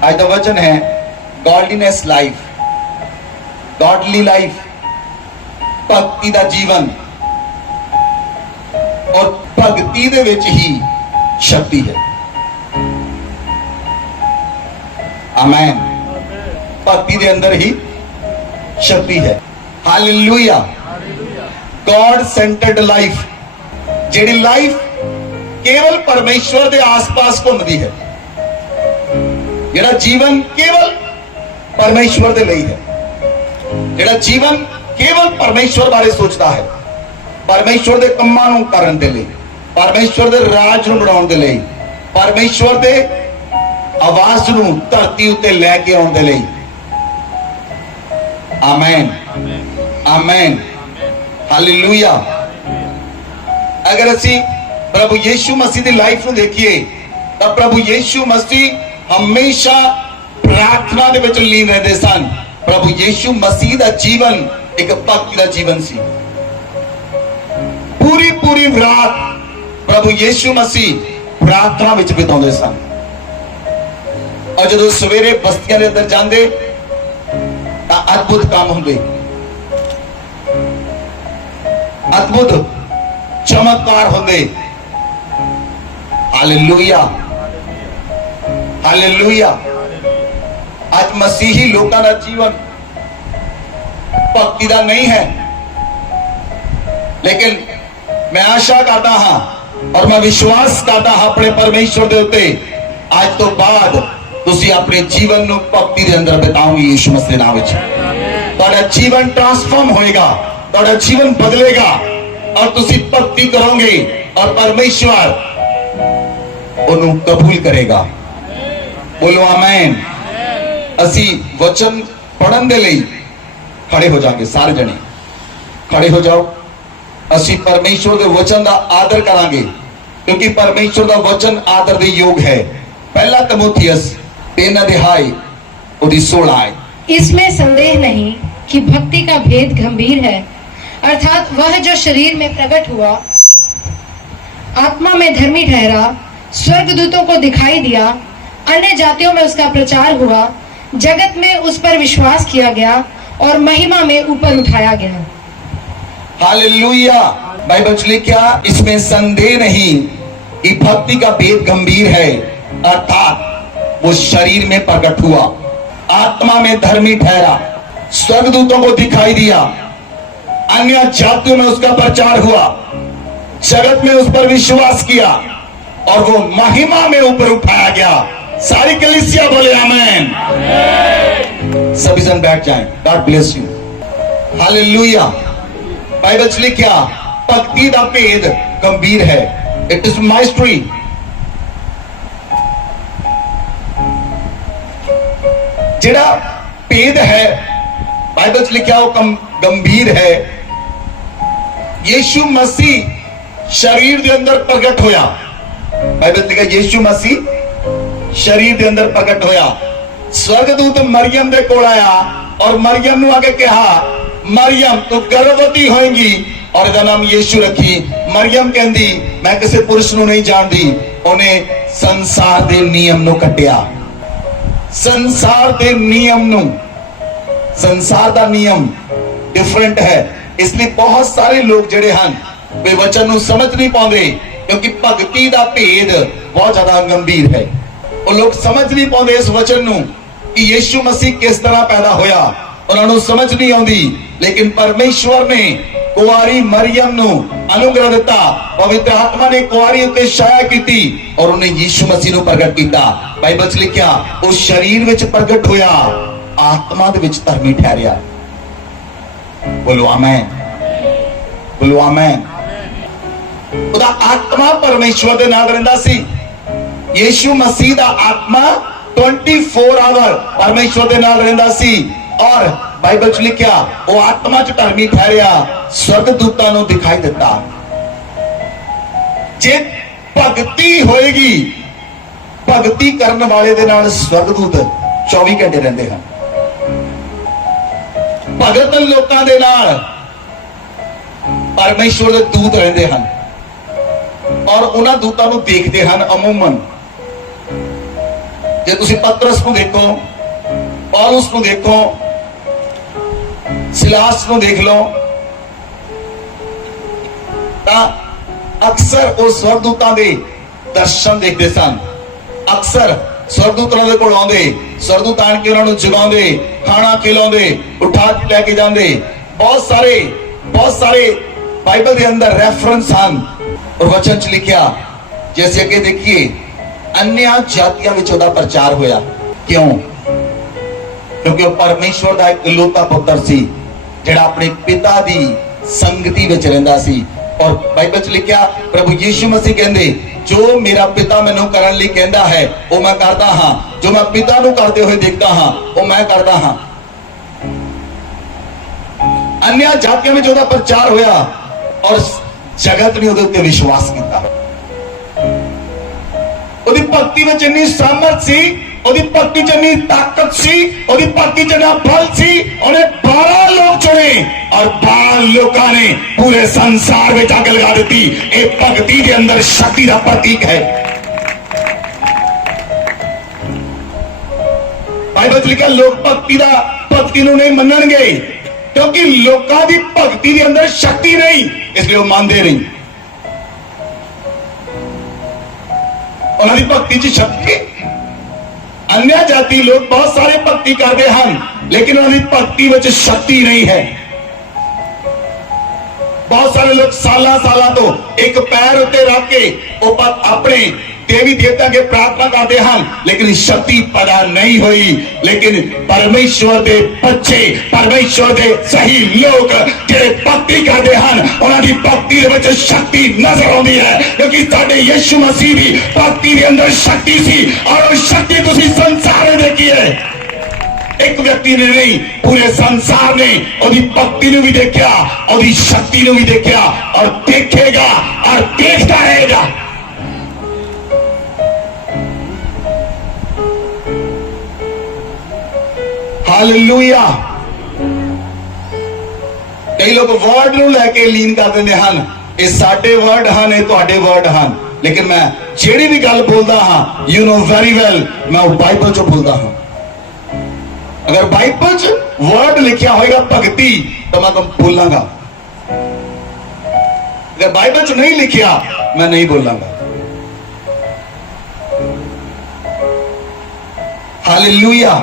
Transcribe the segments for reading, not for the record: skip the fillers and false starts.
आज का वचन है गॉडलीनेस लाइफ, गॉडली लाइफ, भक्ति का जीवन। और भक्ति दे विच ही शक्ति है। आमेन। भक्ति दे अंदर ही शक्ति है। Hallelujah. God centred life, JD life केवल परमेश्वर के आसपास घूमती है, जेड़ा जीवन केवल परमेश्वर के लिए है, जेड़ा जीवन केवल परमेश्वर बारे सोचता है, परमेश्वर के कामां नूं करन दे लई, परमेश्वर के राज नूं बनाउण दे लई, परमेश्वर के आवाज नूं धरती उत्ते लैके आउण दे लई। आमेन, आमेन, हालेलुया। अगर असी प्रभु यीशु मसीह की लाइफ को देखिए तो प्रभु यीशु मसीह हमेशा प्रार्थना दे विच लीन रहते सन। प्रभु यीशु मसीह का जीवन एक भक्ति का जीवन सी। पूरी पूरी रात प्रभु यीशु मसीह प्रार्थना विच बिताउंदे सन। और जदों सवेरे बस्तियां दे अंदर जांदे तां अद्भुत काम हुंदे, अद्भुत चमत्कार होंदे। Hallelujah, hallelujah. आज मसीही लोगों का जीवन भक्ति का नहीं है, लेकिन मैं आशा करता हाँ और मैं विश्वास करता हाँ अपने परमेश्वर के उत्ते आज तो बाद तुसी अपने जीवन को भक्ति के अंदर बिताओगे। यीशु मसीह नाम विच तुहाडा जीवन ट्रांसफॉर्म होएगा, तुहाडा जीवन बदलेगा और तुसी भक्ति करोगे और परमेश्वर उन्हें कबूल करेगा। बोलो आमेन। असी वचन पढ़न दे लई खड़े हो जाएंगे, सारे जने खड़े हो जाओ। असी परमेश्वर के वचन का आदर करांगे क्योंकि परमेश्वर का वचन आदर दे योग है। पहला तिमोथियस 3:16। इसमें संदेह नहीं कि भक्ति का भेद गंभीर है, अर्थात वह जो शरीर में प्रकट हुआ, आत्मा में धर्मी ठहरा, स्वर्गदूतों को दिखाई दिया, अन्य जातियों में उसका प्रचार हुआ, जगत में उस पर विश्वास किया गया और महिमा में ऊपर उठाया गया। हालेलुया। बाइबल में लिखा, इसमें संदेह नहीं कि भक्ति का भेद गंभीर है, अर्थात वो शरीर में प्रकट हुआ, आत्मा में धर्मी ठहरा, स्वर्गदूतों को दिखाई दिया, अन्य जातियों में उसका प्रचार हुआ, जगत में उस पर विश्वास किया और वो महिमा में ऊपर उठाया गया। सारी कलीसिया बोले आमेन। सभी जन बैठ जाएं। God bless you. Hallelujah. Bible में लिखा, भक्ति का भेद गंभीर है। It is mystery. जेड़ा भेद है बाइबल में लिखा वो गंभीर है। यीशु मसीह शरीर के अंदर प्रकट होया। बाइबल लिखा यीशु मसीह शरीर के अंदर प्रकट होया। स्वर्गदूत मरियम दे कोल आया और मरियम नु आगे कहा, मरियम तू गर्भवती होएगी और इसका नाम यीशु रखी। मरियम कहंदी मैं किसी पुरुष नु नहीं जानती। उन्हें संसार दे नियम नु कटिया। संसार दे नियम नु, संसार का नियम डिफरेंट है, इसलिए बहुत सारे लोग जेड़े हैं वे वचन नु समझ नहीं पाते क्योंकि भक्ति का भेद बहुत ज्यादा गंभीर है। वो लोग समझ नहीं पाते इस वचन नु कि यीशु मसीह किस तरह पैदा होया, उन्होंने समझ नहीं आती। लेकिन परमेश्वर ने कुंवारी मरियम नु अनुग्रह दिता, पवित्र आत्मा ने कुंवारी उत्ते छाया की और उन्हें यीशु मसीह नु प्रकट किया। बाइबल में लिखा उस शरीर विच प्रकट होया, आत्मा दे विच धर्मी ठहरिया। बोलो आमेन, बोलो आमेन। उदा आत्मा परमेश्वर दे नाल रहिंदा सी। यीशु मसीह दा आत्मा 24 आवर परमेश्वर दे नाल रहिंदा सी और बाइबल में लिखा वो आत्मा च धर्मी ठहरिया, स्वर्गदूतां नूं दिखाई दिता। जे भगती होएगी, भगती करने वाले दे नाल स्वर्गदूत 24 घंटे रहंदे हैं। भगत लोकां दे नाल परमेश्वर दे दूत रहंदे हैं और उन्हां दूतां नूं देखदे हैं। अमूमन ਜੇ ਤੁਸੀਂ ਪਤਰਸ ਨੂੰ ਦੇਖੋ, ਪੌਲਸ ਨੂੰ ਦੇਖੋ, ਸਿਲਾਸ ਨੂੰ ਦੇਖ ਲਓ, ਤਾਂ ਅਕਸਰ ਉਹ ਸਵਰਗਦੂਤਾਂ ਦੇ ਦਰਸ਼ਨ ਦੇਖਦੇ ਸਨ। ਅਕਸਰ ਸਵਰਗਦੂਤਾਂ ਦੇ ਕੋਲ ਆਉਂਦੇ, ਸਵਰਗਦੂਤ ਆਣ ਕੇ ਉਹਨਾਂ ਨੂੰ ਜਗਾਉਂਦੇ, ਖਾਣਾ ਖਿਲਾਉਂਦੇ, ਉਠਾ ਕੇ ਲੈ ਕੇ ਜਾਂਦੇ। ਬਹੁਤ ਸਾਰੇ ਬਾਈਬਲ ਦੇ ਅੰਦਰ ਰੈਫਰੈਂਸ ਹਨ। ਔਰ ਵਚਨ ਚ ਲਿਖਿਆ, ਜੇ ਅਸੀਂ ਅੱਗੇ ਦੇਖੀਏ, अन्य जातियां ਵਿੱਚ ਉਹਦਾ ਪ੍ਰਚਾਰ ਹੋਇਆ। ਕਿਉਂ? ਕਿਉਂਕਿ ਉਹ ਪਰਮੇਸ਼ਵਰ ਦਾ ਇੱਕ ਇਕਲੌਤਾ ਪੁੱਤਰ ਸੀ ਜਿਹੜਾ ਆਪਣੇ ਪਿਤਾ ਦੀ ਸੰਗਤੀ ਵਿੱਚ ਰਹਿੰਦਾ ਸੀ। ਔਰ ਬਾਈਬਲ ਚ ਲਿਖਿਆ, ਪ੍ਰਭੂ ਯੀਸ਼ੂ ਮਸੀਹ ਕਹਿੰਦੇ, ਜੋ ਮੇਰਾ ਪਿਤਾ ਮੈਨੂੰ ਕਰਨ ਲਈ ਕਹਿੰਦਾ ਹੈ ਉਹ ਮੈਂ ਕਰਦਾ ਹਾਂ, ਜੋ ਮੈਂ ਪਿਤਾ ਨੂੰ ਕਰਦੇ ਹੋਏ ਦੇਖਦਾ ਹਾਂ ਉਹ ਮੈਂ ਕਰਦਾ ਹਾਂ। अन्य ਜਾਤੀਆਂ ਵਿੱਚ ਉਹਦਾ ਪ੍ਰਚਾਰ ਹੋਇਆ ਔਰ ਜਗਤ ਨੇ ਉਹਦੇ ਉੱਤੇ ਵਿਸ਼ਵਾਸ ਕੀਤਾ। ਉਹਦੀ ਭਗਤੀ ਵਿੱਚ ਇੰਨੀ ਸਾਮਰਥ ਸੀ, ਉਹਦੀ ਭਗਤੀ ਚ ਇੰਨੀ ਤਾਕਤ ਸੀ, ਉਹਦੀ ਭਗਤੀ ਚ ਇੰਨਾ ਬਲ ਸੀ, ਉਹਨੇ 12 ਲੋਕ ਚੁਣੇ ਔਰ 12 ਲੋਕਾਂ ਨੇ ਪੂਰੇ ਸੰਸਾਰ ਵਿੱਚ ਅੱਗ ਲਗਾ ਦਿੱਤੀ। ਇਹ ਭਗਤੀ ਦੇ ਅੰਦਰ ਸ਼ਕਤੀ ਦਾ ਪ੍ਰਤੀਕ ਹੈ। ਬਾਈਬਲ ਚ ਲਿਖਿਆ, ਲੋਕ ਭਗਤੀ ਨੂੰ ਨਹੀਂ ਮੰਨਣਗੇ ਕਿਉਂਕਿ ਲੋਕਾਂ ਦੀ ਭਗਤੀ ਦੇ ਅੰਦਰ ਸ਼ਕਤੀ ਨਹੀਂ, ਇਸ ਲਈ ਉਹ ਮੰਨਦੇ ਨਹੀਂ। ਉਹਨਾਂ ਦੀ ਭਗਤੀ ਚ ਸ਼ਕਤੀ। अन्य जाति लोग बहुत सारे भक्ति करते हैं लेकिन उन्होंने भक्ति ਵਿੱਚ शक्ति नहीं है। बहुत सारे लोग साल तो एक पैर उत्ते रख के अपने देवी देवता के प्रार्थना करते हैं लेकिन शक्ति पैदा नहीं हुई। लेकिन परमेश्वर के बच्चे, परमेश्वर के सही लोग ਜਿਹੜੇ ਭਗਤੀ ਕਰਦੇ ਹਨ ਉਹਨਾਂ ਦੀ ਭਗਤੀ ਦੇ ਵਿੱਚ ਸ਼ਕਤੀ ਨਜ਼ਰ ਆਉਂਦੀ ਹੈ ਕਿਉਂਕਿ ਸਾਡੇ ਯਿਸੂ ਮਸੀਹ ਦੀ ਭਗਤੀ ਦੇ ਅੰਦਰ ਸ਼ਕਤੀ ਸੀ ਔਰ ਉਹ ਸ਼ਕਤੀ ਤੁਸੀਂ ਸੰਸਾਰ ਵਿੱਚ ਦੇਖੀ ਹੈ। ਇੱਕ ਵਿਅਕਤੀ ਨੇ ਨਹੀਂ, ਪੂਰੇ ਸੰਸਾਰ ਨੇ ਉਹਦੀ ਭਗਤੀ ਨੂੰ ਵੀ ਦੇਖਿਆ, ਉਹਦੀ ਸ਼ਕਤੀ ਨੂੰ ਵੀ ਦੇਖਿਆ ਔਰ ਦੇਖੇਗਾ ਔਰ ਦੇਖਦਾ ਰਹੇਗਾ। ਹਾਲੇਲੂਇਆ। ਕਈ ਲੋਕ ਵਰਡ ਨੂੰ ਲੈ ਕੇ ਲੀਨ ਕਰ ਦਿੰਦੇ ਹਨ, ਇਹ ਸਾਡੇ ਵਰਡ ਹਨ, ਇਹ ਤੁਹਾਡੇ ਵਰਡ ਹਨ। ਲੇਕਿਨ ਮੈਂ ਜਿਹੜੀ ਵੀ ਗੱਲ ਬੋਲਦਾ ਹਾਂ, ਯੂ ਨੋ ਵੈਰੀ ਵੈਲ, ਮੈਂ ਉਹ ਬਾਈਬਲ ਚੋਂ ਬੋਲਦਾ ਹਾਂ। ਅਗਰ ਬਾਈਬਲ ਚ ਵਰਡ ਲਿਖਿਆ ਹੋਏਗਾ ਭਗਤੀ ਤਾਂ ਮੈਂ ਤੁਹਾਨੂੰ ਬੋਲਾਂਗਾ, ਅਗਰ ਬਾਈਬਲ ਚ ਨਹੀਂ ਲਿਖਿਆ ਮੈਂ ਨਹੀਂ ਬੋਲਾਂਗਾ। ਹਾਲੇਲੂਇਆ।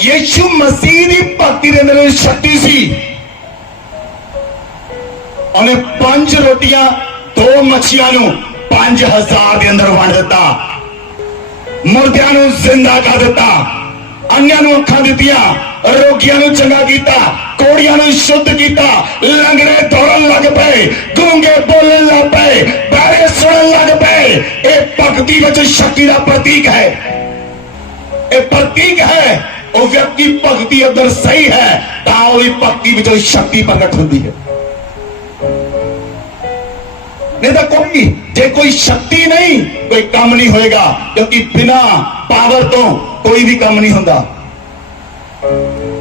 ਯਿਸੂ ਮਸੀਹ ਦੀ ਭਗਤੀ ਦੇ ਅੰਦਰ ਸ਼ਕਤੀ ਸੀ। ਉਹਨੇ 5 ਰੋਟੀਆਂ 2 ਮੱਛੀਆਂ ਨੂੰ 5000 ਦੇ ਅੰਦਰ ਵੰਡ ਦਿੱਤਾ, ਮੁਰਦਿਆਂ ਨੂੰ ਜ਼ਿੰਦਾ ਕਰ ਦਿੱਤਾ, ਅੰਨ੍ਹਿਆਂ ਨੂੰ ਅੱਖਾਂ ਦਿੱਤੀਆਂ, ਰੋਗੀਆਂ ਨੂੰ ਚੰਗਾ ਕੀਤਾ, ਕੋੜੀਆਂ ਨੂੰ ਸ਼ੁੱਧ ਕੀਤਾ, ਲੰਗੜੇ ਦੌੜਨ ਲੱਗ ਪਏ, ਗੂੰਗੇ ਬੋਲਣ ਲੱਗ ਪਏ, ਬਹਿਰੇ ਸੁਣਨ ਲੱਗ ਪਏ। ਇਹ ਭਗਤੀ ਵਿੱਚ ਸ਼ਕਤੀ ਦਾ ਪ੍ਰਤੀਕ ਹੈ। ਇਹ ਪ੍ਰਤੀਕ ਹੈ। ਉਹ ਵਿਅਕਤੀ ਭਗਤੀ ਅੰਦਰ ਸਹੀ ਹੈ ਤਾਂ ਉਹਦੀ ਭਗਤੀ ਵਿੱਚੋਂ ਸ਼ਕਤੀ ਪ੍ਰਗਟ ਹੁੰਦੀ ਹੈ। नहीं तो कोई जे कोई शक्ति नहीं कोई काम नहीं होएगा क्योंकि बिना पावर तो कोई भी काम नहीं होता।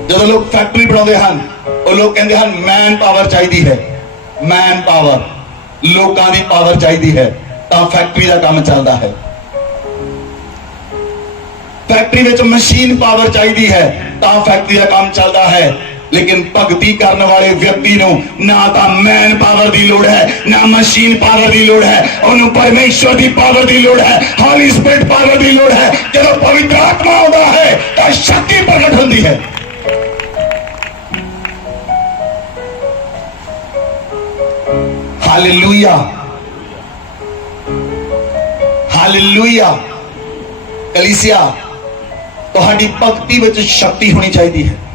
जो लोग फैक्ट्री बनाते हैं वो लोग कहते हैं मैन पावर चाहिए है, मैन पावर, लोगों की पावर चाहिए है तो फैक्ट्री का काम चलता है। फैक्ट्री में मशीन पावर चाहिए है तो फैक्ट्री का काम चलता है। लेकिन भगती करने वाले व्यक्ति को ना तो मैन पावर की लोड़ है ना मशीन पावर की लोड़ है, उन्हें परमेश्वर की पावर की लोड़ है, हॉली स्पिरिट पावर की लोड़ है। जब पवित्र आत्मा आता है तो शक्ति प्रकट होती है। Hallelujah, hallelujah. कलीसिया तुहाडी भक्ति विच शक्ति होनी चाहिए है।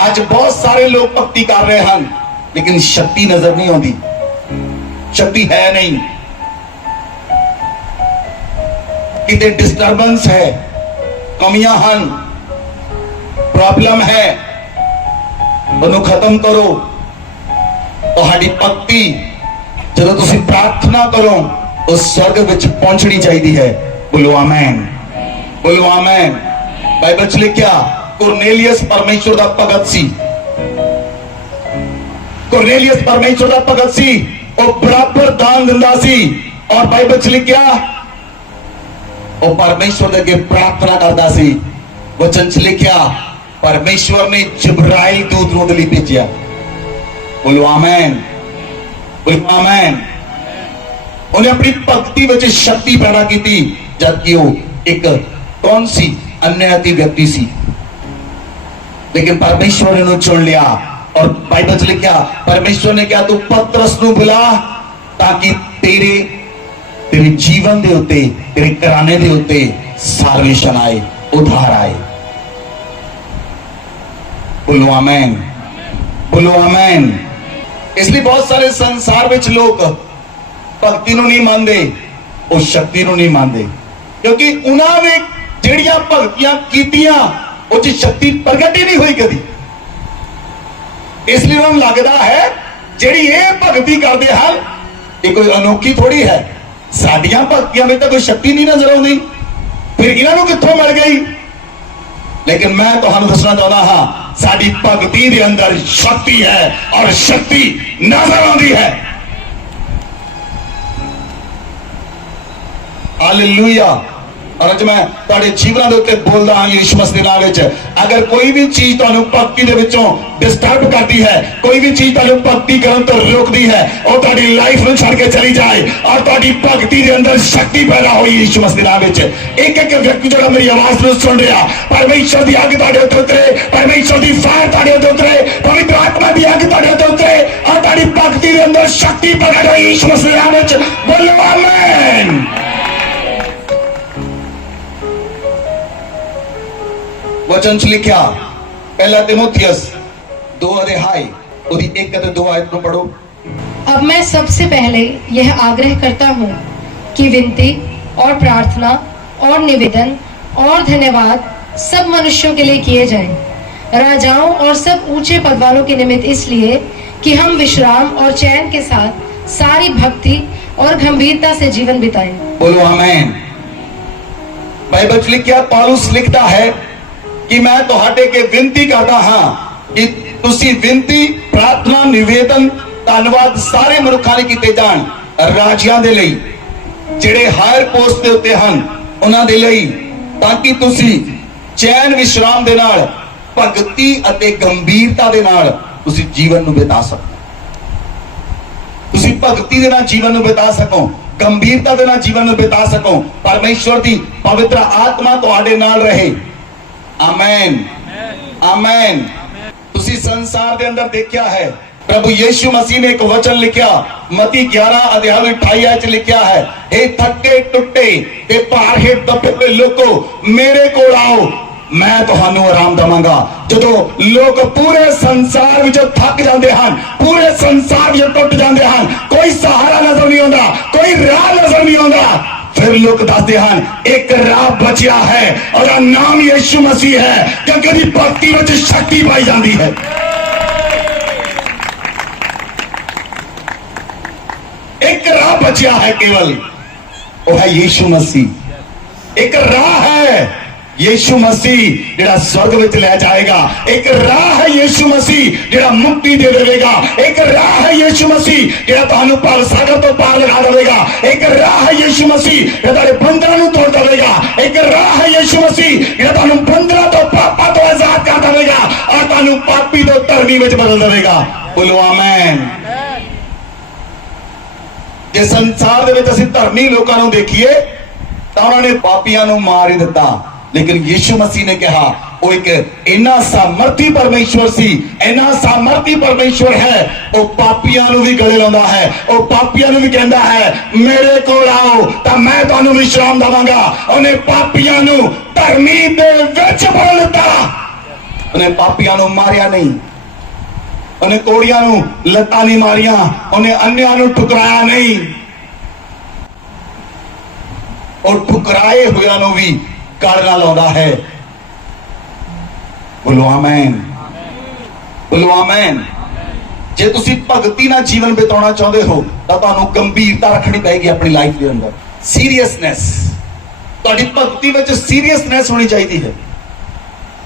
आज बहुत सारे लोग भक्ति कर रहे हैं लेकिन शक्ति नजर नहीं आती, शक्ति है नहीं, कितने डिस्टर्बेंस है, कमियां हैं, प्रॉब्लम है, उन्हें खत्म करो। तुहाडी भक्ति जब तुम प्रार्थना करो उस स्वर्ग विच पहुंचनी चाहिए है। बोलो आमेन, बोलो आमेन। बाइबल च लिखिया कुरनेलियस परमेश्वर का भगत सी, कुरनेलियस परमेश्वर का भगत सी। ਉਹ ਬਰਾਬਰ ਦਾਨ ਦਿੰਦਾ ਸੀ ਔਰ ਬਾਈਬਲ 'ਚ ਲਿਖਿਆ ਉਹ ਪਰਮੇਸ਼ਵਰ ਦੇ ਅੱਗੇ ਪ੍ਰਾਰਥਨਾ ਕਰਦਾ ਸੀ। ਵਚਨ 'ਚ ਲਿਖਿਆ ਪਰਮੇਸ਼ਵਰ ਨੇ ਜਿਬਰਾਇਲ ਦੂਤ ਨੂੰ ਉਹਦੇ ਲਈ ਭੇਜਿਆ। ਬੋਲੋ ਆਮੇਨ, ਬੋਲੋ ਆਮੇਨ। ਉਹਨੇ ਆਪਣੀ ਭਗਤੀ ਵਿੱਚ ਸ਼ਕਤੀ ਪੈਦਾ ਕੀਤੀ ਜਦਕਿ ਉਹ ਇੱਕ ਕੌਣ ਸੀ? अन्यायी व्यक्ति सी, लेकिन परमेश्वर ने उन्हें चुन लिया। और बाइबल च लिखा परमेश्वर ने क्या तू पतरस नूं बुला ताकि तेरे जीवन दे उत्ते, तेरे घराने दे उत्ते साल्वेशन आए, उद्धार आए। बोलो आमेन, बोलो आमेन। इसलिए बहुत सारे संसार विच लोग भक्ति नूं नहीं मानते, उस शक्ति नूं नहीं मानते, क्योंकि उन्होंने ਜਿਹੜੀਆਂ ਭਗਤੀਆਂ ਕੀਤੀਆਂ ਉਹ 'ਚ ਸ਼ਕਤੀ ਪ੍ਰਗਟ ਹੀ ਨਹੀਂ ਹੋਈ ਕਦੀ। ਇਸ ਲਈ ਉਹਨਾਂ ਨੂੰ ਲੱਗਦਾ ਹੈ ਜਿਹੜੀ ਇਹ ਭਗਤੀ ਕਰਦੇ ਹਨ ਇਹ ਕੋਈ ਅਨੋਖੀ ਥੋੜੀ ਹੈ, ਸਾਡੀਆਂ ਭਗਤੀਆਂ ਵਿੱਚ ਤਾਂ ਕੋਈ ਸ਼ਕਤੀ ਨਹੀਂ ਨਜ਼ਰ ਆਉਂਦੀ, ਫਿਰ ਇਹਨਾਂ ਨੂੰ ਕਿੱਥੋਂ ਮਿਲ ਗਈ? ਲੇਕਿਨ ਮੈਂ ਤੁਹਾਨੂੰ ਦੱਸਣਾ ਚਾਹੁੰਦਾ ਹਾਂ ਸਾਡੀ ਭਗਤੀ ਦੇ ਅੰਦਰ ਸ਼ਕਤੀ ਹੈ ਔਰ ਸ਼ਕਤੀ ਨਜ਼ਰ ਆਉਂਦੀ ਹੈ। ਹਾਲੇਲੂਇਆ। और अज मैं तुहाडे जीवन के उत्ते बोलदा हां यीशु मसीह दे नाम विच, अगर कोई भी चीज तुहानू भक्ति दे विचों डिस्टर्ब करती है, कोई भी चीज तुहानू भक्ति करन तो रोकदी है, और तुहाडी लाइफ नूं छड़ के चली जाए और तुहाडी भक्ति दे अंदर शक्ति पैदा होई यीशु मसीह दे नाम विच। एक एक व्यक्ति जो मेरी आवाज नूं सुन रहा, परमेश्वर दी अग तुहाडे उत्ते उतरे, परमेश्वर दी फायर तुहाडे उत्ते उतरे, पवित्र आत्मा दी अग तुहाडे उत्ते उतरे और तुहाडी भक्ति दे अंदर शक्ति प्रगट होई यीशु मसीह दे नाम विच। बोलो आमीन। वचन च लिखा पहला तिमोथियस 2 अध्याय उसकी 1 ते 2 आयत में पढ़ो। अब मैं सबसे पहले यह आग्रह करता हूँ कि विनती और प्रार्थना और निवेदन और धन्यवाद सब मनुष्यों के लिए किए जाएं, राजाओं और सब ऊंचे पद वालों के निमित्त, इसलिए कि हम विश्राम और चैन के साथ सारी भक्ति और गंभीरता से जीवन बिताएं। बोलो आमीन। बाइबल च लिखा पौलुस लिखता है कि मैं तुहाडे के विनती करता हाँ कि तुसी विनती प्रार्थना निवेदन धन्यवाद सारे मनुखां लई कीते जाण, राजियां दे लई जिहड़े हायर पोस्ट दे उत्ते हन उन्हां दे लई, ताकि तुसी चैन विश्राम दे नाल भगती अते गंभीरता दे नाल तुसी जीवन नूं बिता सको। तुसी भगती दे नाल जीवन नूं बिता सको, गंभीरता दे नाल जीवन नूं बिता सको, परमेश्वर दी पवित्र आत्मा तुहाडे नाल रहे। आमेन, आमेन। तुसी संसार दे अंदर देखा है प्रभु यीशु मसीह ने एक वचन लिखा मती 11 अध्याय 28 आयत लिखा है, हे थके टुटे ते भार हेठ दबे हुए लोगो मेरे कोल आओ मैं तुहानू आराम देवांगा। जदों लोग पूरे संसार विच थक जाते हैं, पूरे संसार विच टुट जाते हैं, कोई सहारा नजर नहीं आता, कोई राह नजर नहीं आता, फिर लोग दसते हैं एक राह बचिया है और नाम यीशु मसीह है, क्योंकि भक्ति में शक्ति पाई जाती है। एक राह बचिया है केवल, वो है यीशु मसीह। एक राह है यीशु मसीह जिहड़ा स्वर्ग विच ले जाएगा, एक राह है यीशु मसीह जिहड़ा मुक्ति दे देगा, एक राह है यीशु मसीह जिहड़ा तुहानू भव सागर तो पार लगा देगा, एक राह है यीशु मसीह जिहड़ा तुहाडे बंधनां नूं तोड़ देगा, एक राह है यीशु मसीह जिहड़ा तुहानू बंधनां तो पापां तो आजाद कर देगा और तुहानू पापी तो धर्मी विच बदल देगा। बोलो आमीन। जे संसार दे विच असीं धर्मी लोकां नूं देखीए तां उन्हां ने पापियां नूं मार ही दित्ता, लेकिन यीशु मसीह ने कहा वो एक इन्ना सामर्थी परमेश्वर सी, इन्ना सामर्थी परमेश्वर है, वो पापियां नूं भी गले लाउंदा है, वो पापियां नूं भी कहंदा है मेरे कोल आओ तां मैं तुहानू विश्राम देवांगा। उन्हें पापियां नूं धर्मी दे विच बदल दित्ता, उन्हें पापियां नूं मारिया नहीं, उन्हें कोड़ियां नूं लत्तां नहीं मारिया, उन्हें अन्यां नूं ठुकराया नहीं, और ठुकराए हुए नूं भी गल नाल लाउंदा है। बोलो आमीन, बोलो आमीन। जे तुसी भगती नाल जीवन बिताउणा चाहुंदे हो तां तुहानू गंभीरता रखनी पेगी अपनी लाइफ दे अंदर, सीरियसनेस। तुहाडी भगती विच सीरियसनेस होनी चाहिदी है,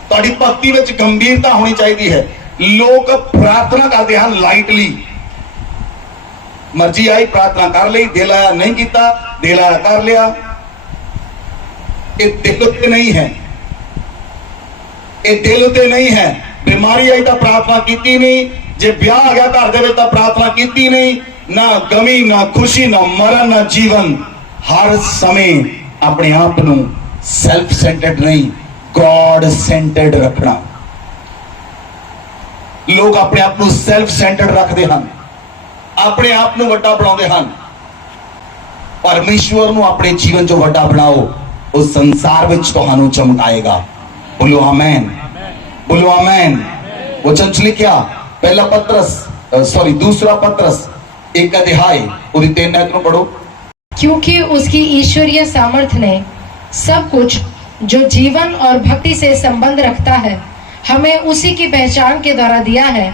तुहाडी भगती विच गंभीरता होनी चाहिदी है। लोग प्रार्थना करते हैं लाइटली, मर्जी आई प्रार्थना कर ली, दिल आया नहीं किया, दिल आया कर लिया। ये दिल उत्ते नहीं है, ये दिल उत्ते नहीं है। बीमारी आई तो प्रार्थना की नहीं, जे ब्याह आ गया घर दे विच तां प्रार्थना की नहीं। ना गमी, ना खुशी, ना मरण, ना जीवन। हर समय अपने आप नूं सैल्फ सेंटर्ड नहीं, गॉड सेंटर्ड रखना। लोग अपने आप को सैल्फ सेंटर्ड रखते हैं, अपने आप को वड्डा बनाते हैं। परमेश्वर को अपने जीवन चो वड्डा बनाओ, उस संसार में तुहानू चमकाएगा। बोलो आमेन, बोलो आमेन। वचन च लिखिया पहला पत्रस दूसरा पत्रस 1 अध्याय उसकी 3 आयत पढ़ो। क्योंकि उसकी ईश्वरीय सामर्थ्य ने सब कुछ जो जीवन और भक्ति से संबंध रखता है हमें उसी की पहचान के द्वारा दिया है,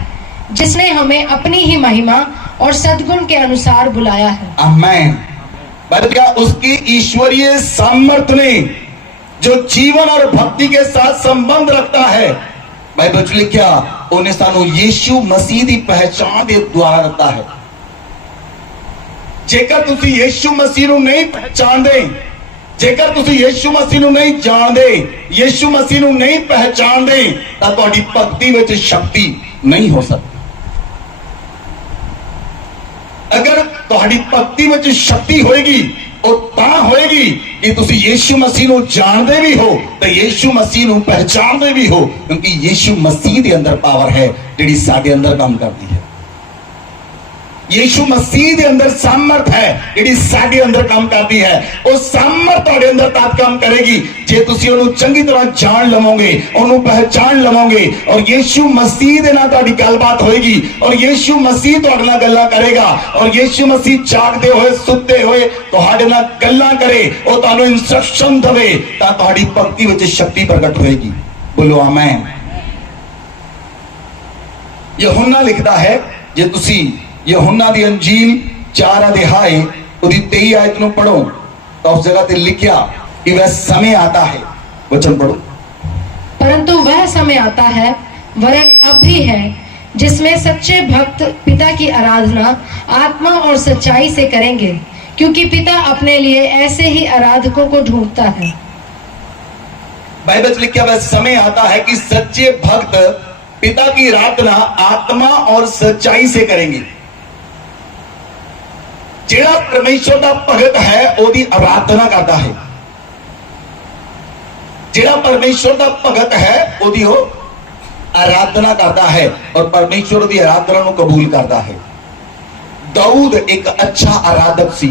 जिसने हमें अपनी ही महिमा और सद्गुण के अनुसार बुलाया है। आमेन। क्या उसकी ईश्वरीय सामर्थ्य ने जो जीवन और भक्ति के साथ संबंध रखता है, बाइबल च लिखिया उन्हें सानू यीशु मसीह की पहचान के द्वारा रखता है। जेकर तुसी यीशु मसीह को नहीं पहचानते, जेकर तुसी यीशु मसीह को नहीं जानते, यीशु मसीह को नहीं पहचानते, तो तुहाडी भक्ति विच शक्ति नहीं हो सकती। अगर तुहाडी भक्ति विच शक्ति होएगी और तां होएगी कि तुसी यीशु मसीह को जानते भी हो तो यीशु मसीह को पहचानते भी हो, क्योंकि यीशु मसीह के अंदर पावर है जिहड़ी साडे अंदर काम करती है। यीशु मसीह के अंदर सामर्थ है जिहड़ी साडे अंदर काम करती है। वो सामर्थ तुहाडे अंदर तद काम करेगी जे तुसी उहनूं चंगी तरह जान लवोगे, उहनूं पहचान लवोगे और यीशु मसीह दे नाल तुहाडी गलबात होएगी और यीशु मसीह तुहाडे नाल गल्लां करेगा और यीशु मसीह जागदे होए सुत्ते होए तुहाडे नाल गल्लां करे, वो तुहानूं इंस्ट्रक्शन देवे तां तुहाडी भक्ति विच शक्ति प्रगट होएगी। बोलो आमीन। यूहन्ना लिखदा है, जे तुसी यूहन्ना दी अंजील 4 अध्याय उसकी 23 आयत को पढ़ो तो उस जगह पे लिखा कि वह समय आता है। वचन पढ़ो। परंतु वह समय आता है, वरन अब भी है, जिसमें सच्चे भक्त पिता की आराधना आत्मा और सच्चाई से करेंगे, क्योंकि पिता अपने लिए ऐसे ही आराधकों को ढूंढता है। बाइबल में लिखा वह समय आता है कि सच्चे भक्त पिता की आराधना आत्मा और सच्चाई से करेंगे। जेड़ा परमेश्वर का भगत है ओदी आराधना करता है, जेड़ा परमेश्वर का भगत है ओदी हो आराधना करता है और परमेश्वर की आराधना को कबूल करता है। दाऊद एक अच्छा आराधक सी,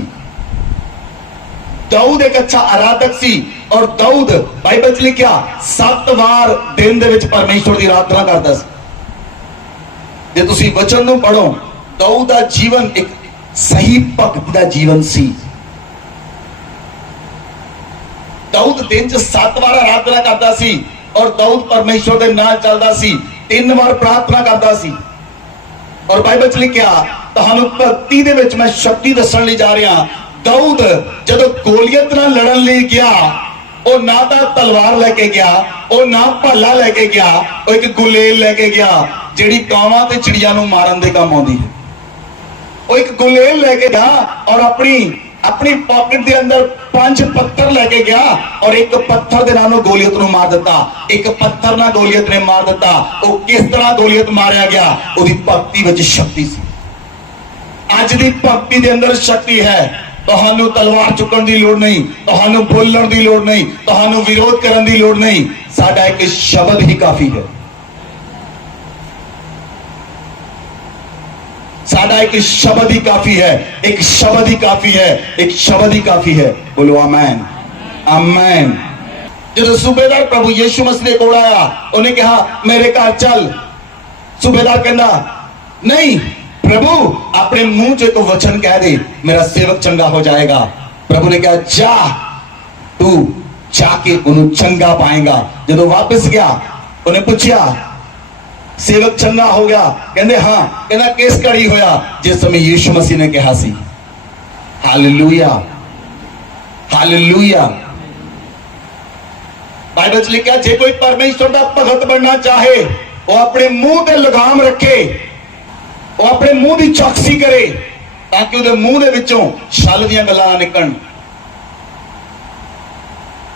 दाऊद एक अच्छा आराधक सी और दाऊद बाइबल च लिखिया 7 बार दिन दे विच परमेश्वर की आराधना करता सी। जे तुसी वचन नूं पढ़ो, दाऊद दा जीवन एक सही भक्त दा जीवन सी। दाऊद दिन च 7 बार आराधना करता सी और दाऊद परमेश्वर दे नाल चलदा सी, 3 बार प्रार्थना करता सी। और बाइबल च लिखिया तुहानूं भक्ति दे विच मैं शक्ति दस्सण लई जा रहा। दाऊद जदों गोलियत नाल लड़न लई गया, वो ना तो तलवार लेके गया, वो ना भला लेके गया, वो एक गुलेल लेके गया जिहड़ी कावां ते चिड़ियां नूं मारन दे काम आउंदी है। वो एक गुलेल लेके गया और अपनी पॉकेट के अंदर 5 पत्थर लेके गया और एक पत्थर दे नाल गोलियत नूं मार दिता। एक पत्थर नाल गोलियत ने मार दिता। वो किस तरह गोलियत मारिया गया? ओदी भक्ति विच शक्ति सी। अज दी भक्ति दे अंदर शक्ति है। तुहानू तलवार चुकन की लोड़ नहीं, तुहानू बोलण की लोड़ नहीं, तुहानू विरोध करन की लोड़ नहीं। साडा एक शब्द ही काफी है, साडा एक शब्द ही काफी है, एक शब्द ही काफी है, एक शब्द ही काफी है। बोलो आमीन, आमीन। जब सूबेदार प्रभु यीशु मसीह कोल आया, उन्हें कहा मेरे घर चल। सूबेदार कहना नहीं प्रभु, अपने मुंह से तो वचन कह दे, मेरा सेवक चंगा हो जाएगा। प्रभु ने कहा जा, तू जाके उन्हें चंगा पाएगा। जब वापस गया उन्हें पूछा सेवक चंगा हो गया? कहते हाँ। कहना किस कड़ी होया? जिस समय यीशु मसीह ने कहा सी। Hallelujah, hallelujah. बाइबल च लिखा जे कोई परमेश्वर का भगत बनना चाहे वो अपने मुंह ते लगाम रखे, वो अपने मुंह की चौकसी करे, ਤਾਂ ਕਿ ਉਹਦੇ ਮੂੰਹ ਦੇ ਵਿੱਚੋਂ ਛਲ ਦੀਆਂ ਗੱਲਾਂ ਨਾ ਨਿਕਲਣ।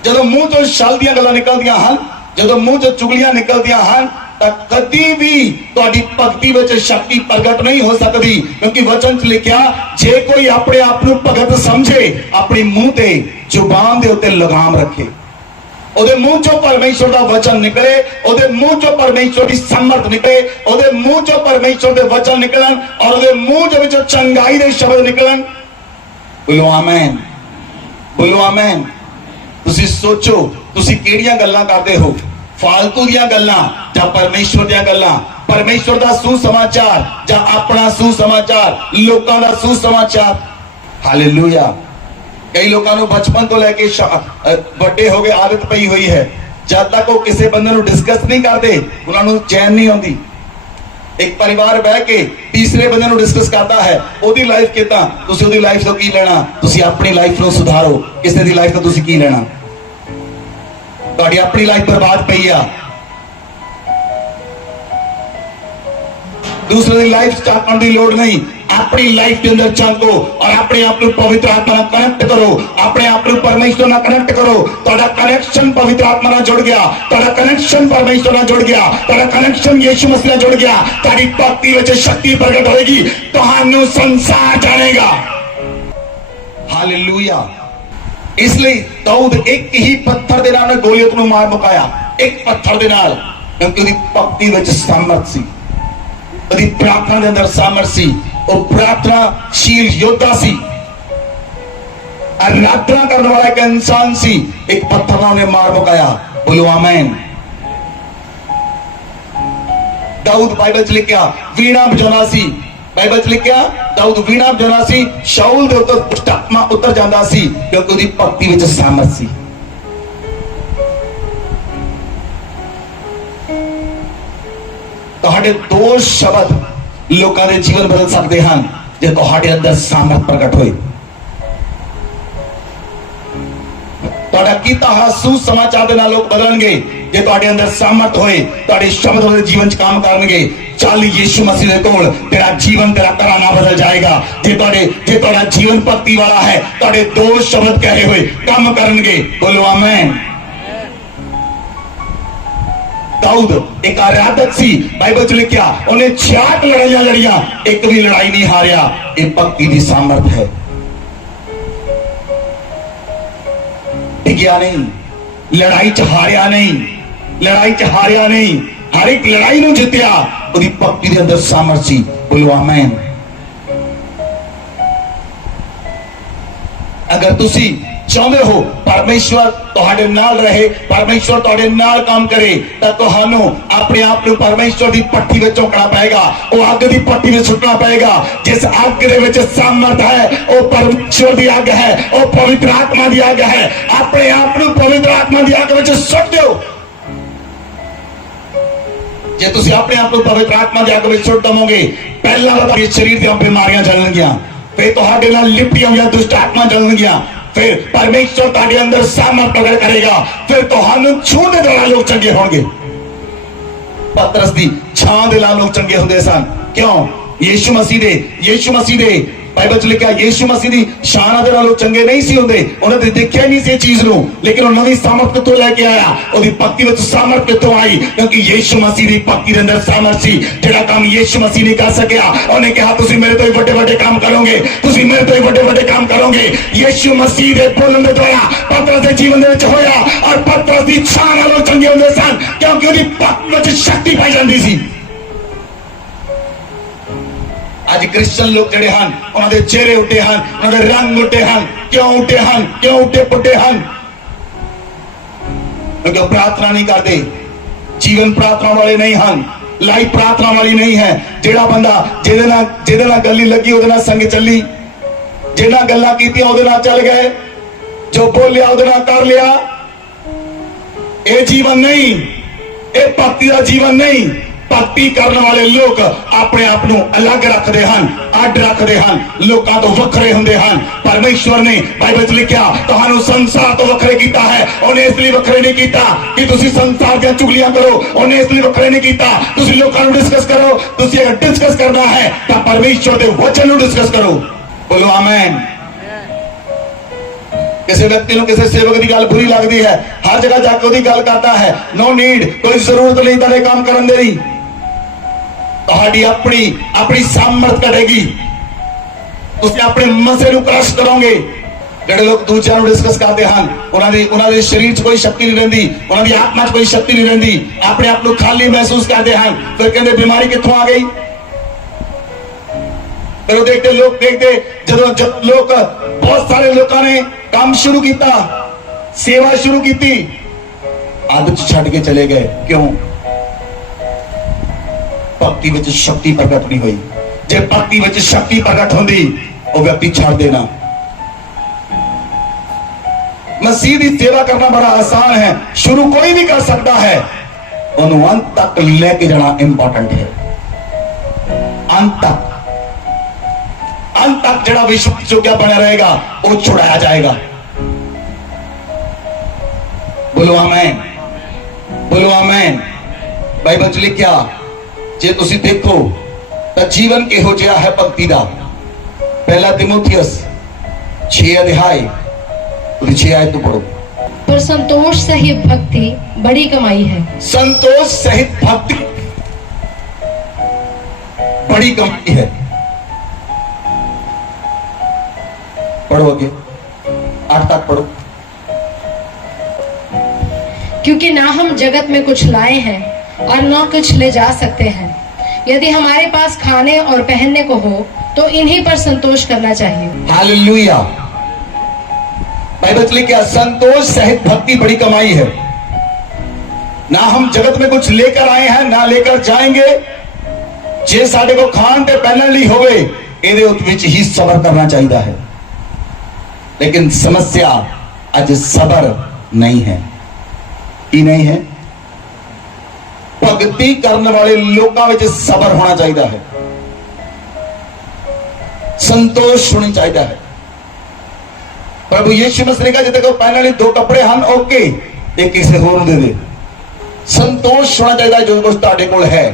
ਜਦੋਂ ਮੂੰਹ ਤੋਂ ਛਲ ਦੀਆਂ ਗੱਲਾਂ ਨਿਕਲਦੀਆਂ ਹਨ, ਜਦੋਂ ਮੂੰਹ ਚੋਂ ਚੁਗਲੀਆਂ ਨਿਕਲਦੀਆਂ ਹਨ, ਤਾਂ ਕਦੀ ਵੀ ਤੁਹਾਡੀ ਭਗਤੀ ਵਿੱਚ ਸ਼ਕਤੀ ਪ੍ਰਗਟ ਨਹੀਂ ਹੋ ਸਕਦੀ। ਕਿਉਂਕਿ ਵਚਨ 'ਚ ਲਿਖਿਆ, ਜੇ ਕੋਈ ਆਪਣੇ ਆਪ ਨੂੰ ਭਗਤ ਸਮਝੇ, ਆਪਣੀ ਮੂੰਹ ਤੇ ਜ਼ੁਬਾਨ ਦੇ ਉੱਤੇ ਲਗਾਮ ਰੱਖੇ, ਉਹਦੇ ਮੂੰਹ ਚੋਂ ਪਰਮੇਸ਼ਵਰ ਦਾ ਵਚਨ ਨਿਕਲੇ, ਉਹਦੇ ਮੂੰਹ ਚੋਂ ਪਰਮੇਸ਼ਵਰ ਦੀ ਸਮਰਥ ਨਿਕਲੇ, ਉਹਦੇ ਮੂੰਹ ਚੋਂ ਪਰਮੇਸ਼ਵਰ ਦੇ ਵਚਨ ਨਿਕਲਣ ਔਰ ਉਹਦੇ ਮੂੰਹ ਦੇ ਵਿੱਚੋਂ ਚੰਗਾਈ ਦੇ ਸ਼ਬਦ ਨਿਕਲਣ। ਬੋਲੋ ਆਮੇਨ, ਬੋਲੋ ਆਮੇਨ। ਤੁਸੀਂ ਸੋਚੋ, ਤੁਸੀਂ ਕਿਹੜੀਆਂ ਗੱਲਾਂ ਕਰਦੇ ਹੋ, ਫਾਲਤੂ ਦੀਆਂ ਗੱਲਾਂ ਜਾਂ ਪਰਮੇਸ਼ਵਰ ਦੀਆਂ ਗੱਲਾਂ, ਪਰਮੇਸ਼ਵਰ ਦਾ ਸੁਸਮਾਚਾਰ ਜਾਂ ਆਪਣਾ ਸੁਸਮਾਚਾਰ, ਲੋਕਾਂ ਦਾ ਸੁਸਮਾਚਾਰ। ਹਾਲੇਲੂਇਆ। ਕਈ ਲੋਕਾਂ ਨੂੰ ਬਚਪਨ ਤੋਂ ਲੈ ਕੇ ਵੱਡੇ ਹੋ ਗਏ ਆਦਤ ਪਈ ਹੋਈ ਹੈ, ਜਦ ਤੱਕ ਉਹ ਕਿਸੇ ਬੰਦੇ ਨੂੰ ਡਿਸਕਸ ਨਹੀਂ ਕਰਦੇ ਉਹਨਾਂ ਨੂੰ ਚੈਨ ਨਹੀਂ ਆਉਂਦੀ। ਇੱਕ ਪਰਿਵਾਰ ਬਹਿ ਕੇ ਤੀਸਰੇ ਬੰਦੇ ਨੂੰ ਡਿਸਕਸ ਕਰਦਾ ਹੈ, ਉਹਦੀ ਲਾਈਫ ਕਿਦਾਂ, ਤੁਸੀਂ ਉਹਦੀ ਲਾਈਫ ਤੋਂ ਕੀ ਲੈਣਾ, ਤੁਸੀਂ ਆਪਣੀ ਲਾਈਫ ਨੂੰ ਸੁਧਾਰੋ, ਕਿਸੇ ਦੀ ਲਾਈਫ ਤੋਂ ਤੁਸੀਂ ਕੀ ਲੈਣਾ। ਤੁਹਾਡੀ ਆਪਣੀ ਲਾਈਫ ਬਰਬਾਦ ਪਈ ਆ, ਦੂਸਰੇ ਦੀ ਲਾਈਫ ਚਾਹਣ ਦੀ ਲੋੜ ਨਹੀਂ। ਆਪਣੀ ਲਾਈਫ ਦੇ ਅੰਦਰ ਝਾਂਕੋ ਔਰ ਆਪਣੇ ਆਪ ਨੂੰ ਪਵਿੱਤਰ ਆਤਮਾ ਨਾਲ ਕਨੈਕਟ ਕਰੋ, ਆਪਣੇ ਆਪ ਨੂੰ ਪਰਮੇਸ਼ਵਰ ਨਾਲ ਕਨੈਕਟ ਕਰੋ। ਤੁਹਾਡਾ ਕਨੈਕਸ਼ਨ ਪਵਿੱਤਰ ਆਤਮਾ ਨਾਲ ਜੁੜ ਗਿਆ, ਤੁਹਾਡਾ ਕਨੈਕਸ਼ਨ ਪਰਮੇਸ਼ਵਰ ਨਾਲ ਜੁੜ ਗਿਆ, ਤੁਹਾਡਾ ਕਨੈਕਸ਼ਨ ਯਿਸੂ ਮਸੀਹ ਨਾਲ ਜੁੜ ਗਿਆ। ਤੁਹਾਡੀ ਭਗਤੀ ਵਿੱਚ ਸ਼ਕਤੀ ਪ੍ਰਗਟ ਹੋਏਗੀ, ਤੁਹਾਨੂੰ ਸੰਸਾਰ ਜਾਣੇਗਾ। ਹਾਲੇਲੂਇਆ। ਇਸ ਲਈ ਦਾਊਦ ਇੱਕ ਹੀ ਪੱਥਰ ਦੇ ਨਾਲ ਗੋਲੀਅਤ ਨੂੰ ਮਾਰ ਮੁਕਾਇਆ, ਇੱਕ ਪੱਥਰ ਦੇ ਨਾਲ, ਕਿਉਂਕਿ ਉਹਦੀ ਭਗਤੀ ਵਿੱਚ ਸਾਮਰਥ ਸੀ, ਉਹਦੀ ਪ੍ਰਾਰਥਨਾ ਦੇ ਅੰਦਰ ਸਾਮਰਥ ਸੀ। ਉਹ ਪ੍ਰਾਰਥਨਾਸ਼ੀਲ ਯੋਧਾ ਸੀ, ਆਰਾਧਨਾ ਕਰਨ ਵਾਲਾ ਇੱਕ ਇਨਸਾਨ ਸੀ। ਇੱਕ ਪੱਥਰ ਨਾਲ ਉਹਨੇ ਮਾਰ ਮੁਕਾਇਆ। ਬੋਲੋ ਆਮੇਨ। ਦਾਊਦ ਬਾਈਬਲ 'ਚ ਲਿਖਿਆ ਵੀਣਾ ਵਜਾਉਂਦਾ ਸੀ, ਬਾਈਬਲ 'ਚ ਲਿਖਿਆ ਦਾਊਦ ਵੀਣਾ ਵਜਾਉਂਦਾ ਸੀ, ਸ਼ਾਉਲ ਦੇ ਉੱਤੇ ਦੁਸ਼ਟ ਆਤਮਾ ਉਤਰ ਜਾਂਦਾ ਸੀ, ਕਿਉਂਕਿ ਉਹਦੀ ਭਗਤੀ ਵਿੱਚ ਸਾਮਰਥ ਸੀ। ਤੁਹਾਡੇ ਦੋ ਸ਼ਬਦ ਲੋਕਾਂ ਦੇ ਜੀਵਨ ਬਦਲ ਸਕਦੇ ਹਨ ਜੇ ਤੁਹਾਡੇ ਅੰਦਰ ਸਾਮਰਥ ਪ੍ਰਗਟ ਹੋਏ। ਤੁਹਾਡਾ ਕੀਤਾ ਹੋਇਆ ਸੁਸਮਾਚਾਰ ਦੇ ਨਾਲ ਲੋਕ ਬਦਲਣਗੇ ਜੇ ਤੁਹਾਡੇ ਅੰਦਰ ਸਾਮਰਥ ਹੋਏ, ਤੁਹਾਡੇ ਸ਼ਬਦ ਉਹਦੇ ਜੀਵਨ 'ਚ ਕੰਮ ਕਰਨਗੇ। ਚੱਲ ਯਿਸੂ ਮਸੀਹ ਦੇ ਕੋਲ, ਤੇਰਾ ਜੀਵਨ, ਤੇਰਾ ਘਰਾਣਾ ਬਦਲ ਜਾਏਗਾ। ਜੇ ਤੁਹਾਡਾ ਜੀਵਨ ਭਗਤੀ ਵਾਲਾ ਹੈ, ਤੁਹਾਡੇ ਦੋ ਸ਼ਬਦ ਕਹੇ ਹੋਏ ਕੰਮ ਕਰਨਗੇ। ਬੋਲੋ ਆਮੇਨ। ਦਾਊਦ ਇੱਕ ਆਰਾਧਕ ਸੀ, ਬਾਈਬਲ 'ਚ ਲਿਖਿਆ ਉਹਨੇ 66 ਲੜਾਈਆਂ ਲੜੀਆਂ, ਇੱਕ ਵੀ ਲੜਾਈ ਨਹੀਂ ਹਾਰਿਆ। ਇਹ ਭਗਤੀ ਦੀ ਸਾਮਰਥ ਹੈ। ਟਿਕਿਆ ਨਹੀਂ, ਲੜਾਈ 'ਚ ਹਾਰਿਆ ਨਹੀਂ, ਲੜਾਈ 'ਚ ਹਾਰਿਆ ਨਹੀਂ, ਹਰ ਇੱਕ ਲੜਾਈ ਨੂੰ ਜਿੱਤਿਆ। ਉਹਦੀ ਭਗਤੀ ਦੇ ਅੰਦਰ ਸਾਮਰਥ ਸੀ। ਬੋਲੋ ਆਮੇਨ। ਅਗਰ ਤੁਸੀਂ ਚਾਹੁੰਦੇ ਹੋ ਪਰਮੇਸ਼ਵਰ ਤੁਹਾਡੇ ਨਾਲ ਰਹੇ, ਪਰਮੇਸ਼ਵਰ ਤੁਹਾਡੇ ਨਾਲ ਕੰਮ ਕਰੇ, ਤਾਂ ਤੁਹਾਨੂੰ ਆਪਣੇ ਆਪ ਨੂੰ ਪਰਮੇਸ਼ਵਰ ਦੀ ਪੱਟੀ ਵਿੱਚ ਝੋਕਣਾ ਪਏਗਾ। ਉਹ ਅੱਗ ਦੀ ਪੱਟੀ ਵਿੱਚ ਸੁੱਟਣਾ ਪਏਗਾ। ਜਿਸ ਅੱਗ ਦੇ ਵਿੱਚ ਸਾਮਰਥ ਹੈ, ਉਹ ਪਰਮੇਸ਼ਵਰ ਦੀ ਅੱਗ ਹੈ, ਉਹ ਪਵਿੱਤਰ ਆਤਮਾ ਦੀ ਅੱਗ ਹੈ। ਆਪਣੇ ਆਪ ਨੂੰ ਪਵਿੱਤਰ ਆਤਮਾ ਦੀ ਅੱਗ ਵਿੱਚ ਸੁੱਟ ਦਿਓ। ਜੇ ਤੁਸੀਂ ਆਪਣੇ ਆਪ ਨੂੰ ਪਵਿੱਤਰ ਆਤਮਾ ਦੀ ਅੱਗ ਵਿੱਚ ਸੁੱਟ ਦਵੋਗੇ, ਪਹਿਲਾਂ ਤਾਂ ਤੁਹਾਡੇ ਸਰੀਰ ਦੀਆਂ ਬਿਮਾਰੀਆਂ ਚੱਲਣਗੀਆਂ, ਫਿਰ ਤੁਹਾਡੇ ਨਾਲ ਲਿਪਟੀਆਂ ਹੋਈਆਂ ਦੁਸ਼ਟ ਆਤਮਾ ਚੱਲਣਗੀਆਂ, ਫਿਰ ਪਰਮੇਸ਼ਵਰ ਤੁਹਾਡੇ ਅੰਦਰ ਸਾਮਰਥ ਪ੍ਰਗਟ ਕਰੇਗਾ, ਫਿਰ ਤੁਹਾਨੂੰ ਛੂਹ ਦੇ ਨਾਲ ਲੋਕ ਚੰਗੇ ਹੋਣਗੇ। ਪਤਰਸ ਦੀ ਛਾਂ ਦੇ ਨਾਲ ਲੋਕ ਚੰਗੇ ਹੁੰਦੇ ਸਨ। ਕਿਉਂ? ਯਿਸੂ ਮਸੀਹ ਦੇ ਬਾਈਬਲ 'ਚ ਲਿਖਿਆ ਯਿਸੂ ਮਸੀਹ ਦੀ ਸ਼ਾਨ ਦੇ ਨਾਲ ਲੋਕ ਚੰਗੇ ਨਹੀਂ ਸੀ ਹੁੰਦੇ। ਉਹਨਾਂ ਨੇ ਦੇਖਿਆ ਨਹੀਂ ਸੀ ਇਹ ਚੀਜ਼ ਨੂੰ, ਲੇਕਿਨ ਉਹ ਨਵੀਂ ਸਾਮਰਥ ਕਿੱਥੋਂ ਲੈ ਕੇ ਆਇਆ? ਉਹਦੀ ਭਗਤੀ ਵਿੱਚ ਸਾਮਰਥ ਕਿੱਥੋਂ ਆਈ? ਕਿਉਂਕਿ ਯਿਸੂ ਮਸੀਹ ਦੀ ਭਗਤੀ ਦੇ ਅੰਦਰ ਸਾਮਰਥ ਸੀ। ਜਿਹੜਾ ਕੰਮ ਯਿਸੂ ਮਸੀਹ ਨਹੀਂ ਕਰ ਸਕਿਆ, ਉਹਨੇ ਕਿਹਾ ਤੁਸੀਂ ਮੇਰੇ ਤੋਂ ਹੀ ਵੱਡੇ ਵੱਡੇ ਕੰਮ ਕਰੋਗੇ, ਤੁਸੀਂ ਮੇਰੇ ਤੋਂ ਹੀ ਵੱਡੇ ਵੱਡੇ ਕੰਮ ਕਰੋਗੇ। ਯਿਸੂ ਮਸੀਹ ਦੇ ਬੋਲਣ ਦੇ ਦੁਆਰਾ ਪਤਰਸ ਦੇ ਜੀਵਨ ਦੇ ਵਿੱਚ ਹੋਇਆ, ਔਰ ਪਤਰਸ ਦੀ ਛਾਂ ਨਾਲ ਲੋਕ ਚੰਗੇ ਹੁੰਦੇ ਸਨ, ਕਿਉਂਕਿ ਉਹਦੀ ਭਗਤੀ ਵਿੱਚ ਸ਼ਕਤੀ ਪਾਈ ਜਾਂਦੀ ਸੀ। ਅੱਜ ਕ੍ਰਿਸਚਨ ਲੋਕ ਜਿਹੜੇ ਹਨ, ਉਹਨਾਂ ਦੇ ਚਿਹਰੇ ਉੱਡੇ ਹਨ, ਉਹਨਾਂ ਦੇ ਰੰਗ ਉੱਡੇ ਹਨ। ਕਿਉਂ ਉੱਡੇ ਹਨ? ਕਿਉਂ ਉੱਡੇ ਪੁੱਡੇ ਹਨ? ਕਿਉਂਕਿ ਉਹ ਪ੍ਰਾਰਥਨਾ ਨਹੀਂ ਕਰਦੇ, ਜੀਵਨ ਪ੍ਰਾਰਥਨਾ ਵਾਲੇ ਨਹੀਂ ਹਨ, ਲਾਈਫ ਪ੍ਰਾਰਥਨਾ ਵਾਲੀ ਨਹੀਂ ਹੈ। ਜਿਹੜਾ ਬੰਦਾ ਜਿਹਦੇ ਨਾਲ ਗੱਲੀ ਲੱਗੀ ਉਹਦੇ ਨਾਲ ਸੰਗ ਚੱਲੀ, ਜਿਹਨਾਂ ਗੱਲਾਂ ਕੀਤੀਆਂ ਉਹਦੇ ਨਾਲ ਚੱਲ ਗਏ, ਜੋ ਬੋਲਿਆ ਉਹਦੇ ਨਾਲ ਕਰ ਲਿਆ। ਇਹ ਜੀਵਨ ਨਹੀਂ, ਇਹ ਭਗਤੀ ਦਾ ਜੀਵਨ ਨਹੀਂ। ਭਗਤੀ ਕਰਨ ਵਾਲੇ ਲੋਕ ਆਪਣੇ ਆਪ ਨੂੰ ਅਲੱਗ ਰੱਖਦੇ ਹਨ, ਅੱਡ ਰੱਖਦੇ ਹਨ, ਲੋਕਾਂ ਤੋਂ ਵੱਖਰੇ ਹੁੰਦੇ ਹਨ। ਪਰਮੇਸ਼ਵਰ ਨੇ ਬਾਈਬਲ 'ਚ ਲਿਖਿਆ ਤੁਹਾਨੂੰ ਸੰਸਾਰ ਤੋਂ ਵੱਖਰੇ ਕੀਤਾ ਹੈ। ਉਹਨੇ ਇਸ ਲਈ ਵੱਖਰੇ ਨਹੀਂ ਕੀਤਾ ਕਿ ਤੁਸੀਂ ਸੰਸਾਰ ਦੀਆਂ ਚੁਗਲੀਆਂ ਕਰੋ, ਉਹਨੇ ਇਸ ਲਈ ਵੱਖਰੇ ਨਹੀਂ ਕੀਤਾ ਤੁਸੀਂ ਲੋਕਾਂ ਨੂੰ ਡਿਸਕਸ ਕਰੋ। ਤੁਸੀਂ ਅਗਰ ਡਿਸਕਸ ਕਰਨਾ ਹੈ ਤਾਂ ਪਰਮੇਸ਼ਵਰ ਦੇ ਵਚਨ ਨੂੰ ਡਿਸਕਸ ਕਰੋ। बोलो आमेन। किसी व्यक्ति ਨੂੰ ਕਿਸੇ ਸੇਵਕ ਦੀ ਗੱਲ ਬੁਰੀ ਲੱਗਦੀ ਹੈ, ਹਰ ਜਗ੍ਹਾ ਜਾ ਕੇ ਉਹਦੀ ਗੱਲ ਕਰਦਾ ਹੈ। नो नीड, कोई जरूरत नहीं तेरे काम ਕਰਨ ਦੀ। ਤੁਹਾਡੀ ਆਪਣੀ ਸਾਮਰਥ ਘਟੇਗੀ, ਤੁਸੀਂ ਆਪਣੇ ਮਸੇ ਨੂੰ ਕ੍ਰਸ਼ ਕਰੋਗੇ। ਜਿਹੜੇ ਲੋਕ ਦੂਜਿਆਂ ਨੂੰ ਡਿਸਕਸ ਕਰਦੇ ਹਨ, ਉਹਨਾਂ ਦੇ ਸਰੀਰ 'ਚ ਕੋਈ ਸ਼ਕਤੀ ਨਹੀਂ ਰਹਿੰਦੀ, ਉਹਨਾਂ ਦੀ ਆਤਮਾ 'ਚ ਕੋਈ ਸ਼ਕਤੀ ਨਹੀਂ ਰਹਿੰਦੀ, ਆਪਣੇ ਆਪ ਨੂੰ ਖਾਲੀ ਮਹਿਸੂਸ ਕਰਦੇ ਹਨ। ਫਿਰ ਕਹਿੰਦੇ ਬਿਮਾਰੀ ਕਿੱਥੋਂ ਆ ਗਈ। ਫਿਰ ਉਹ ਦੇਖਦੇ ਜਦੋਂ ਲੋਕ ਬਹੁਤ ਸਾਰੇ ਲੋਕਾਂ ਨੇ ਕੰਮ ਸ਼ੁਰੂ ਕੀਤਾ, ਸੇਵਾ ਸ਼ੁਰੂ ਕੀਤੀ, ਆਦਤ ਛੱਡ ਕੇ ਚਲੇ ਗਏ। ਕਿਉਂ? ਭਗਤੀ ਵਿੱਚ ਸ਼ਕਤੀ ਪ੍ਰਗਟ ਨਹੀਂ ਹੋਈ। ਜੇ ਭਗਤੀ ਵਿੱਚ ਸ਼ਕਤੀ ਪ੍ਰਗਟ ਹੁੰਦੀ, ਉਹ ਵਿਅਕਤੀ ਛੱਡ ਦੇਣਾ। मसीह की सेवा करना बड़ा आसान है, शुरू कोई भी कर सकता है, उन्होंने अंत तक लेके जाना इंपॉर्टेंट है। अंत तक जड़ा विश्वास जो क्या बना रहेगा वो छुड़ाया जाएगा। बोलो आमेन, बोलो आमेन। बाइबल च लिखिया, जे तुसी देखो तो जीवन किहो जिहा है भक्ति दा। पहला तिमोथियस 6 अध्याय 6 आयत तो पढ़ो। पर संतोष सहित भक्ति बड़ी कमाई है। संतोष सहित भक्ति बड़ी कमाई है। पढ़ो आगे 8 तक पढ़ो। क्योंकि ना हम जगत में कुछ लाए हैं और ना कुछ ले जा सकते हैं। यदि हमारे पास खाने और पहनने को हो तो इन्हीं पर संतोष करना चाहिए। हालेलुया। बाइबल लिखा, संतोष सहित भक्ति बड़ी कमाई है। ना हम जगत में कुछ लेकर आए हैं, ना लेकर जाएंगे। जे साडे को खान ते पहनने ਲਈ ਹੋਵੇ, ਇਹਦੇ ਵਿੱਚ ਹੀ ਸਬਰ ਕਰਨਾ ਚਾਹੀਦਾ ਹੈ। लेकिन समस्या आज सबर नहीं है। की नहीं है? भक्ति करने वाले लोगों में सबर होना चाहिए है, संतोष होनी चाहिए है। प्रभु यीशु मसीह ने कहा, जिसे को पहनने लिए 2 कपड़े हैं, ओके, एक किसी होर दे दे। संतोष होना चाहिए जो कुछ ਤੁਹਾਡੇ ਕੋਲ है।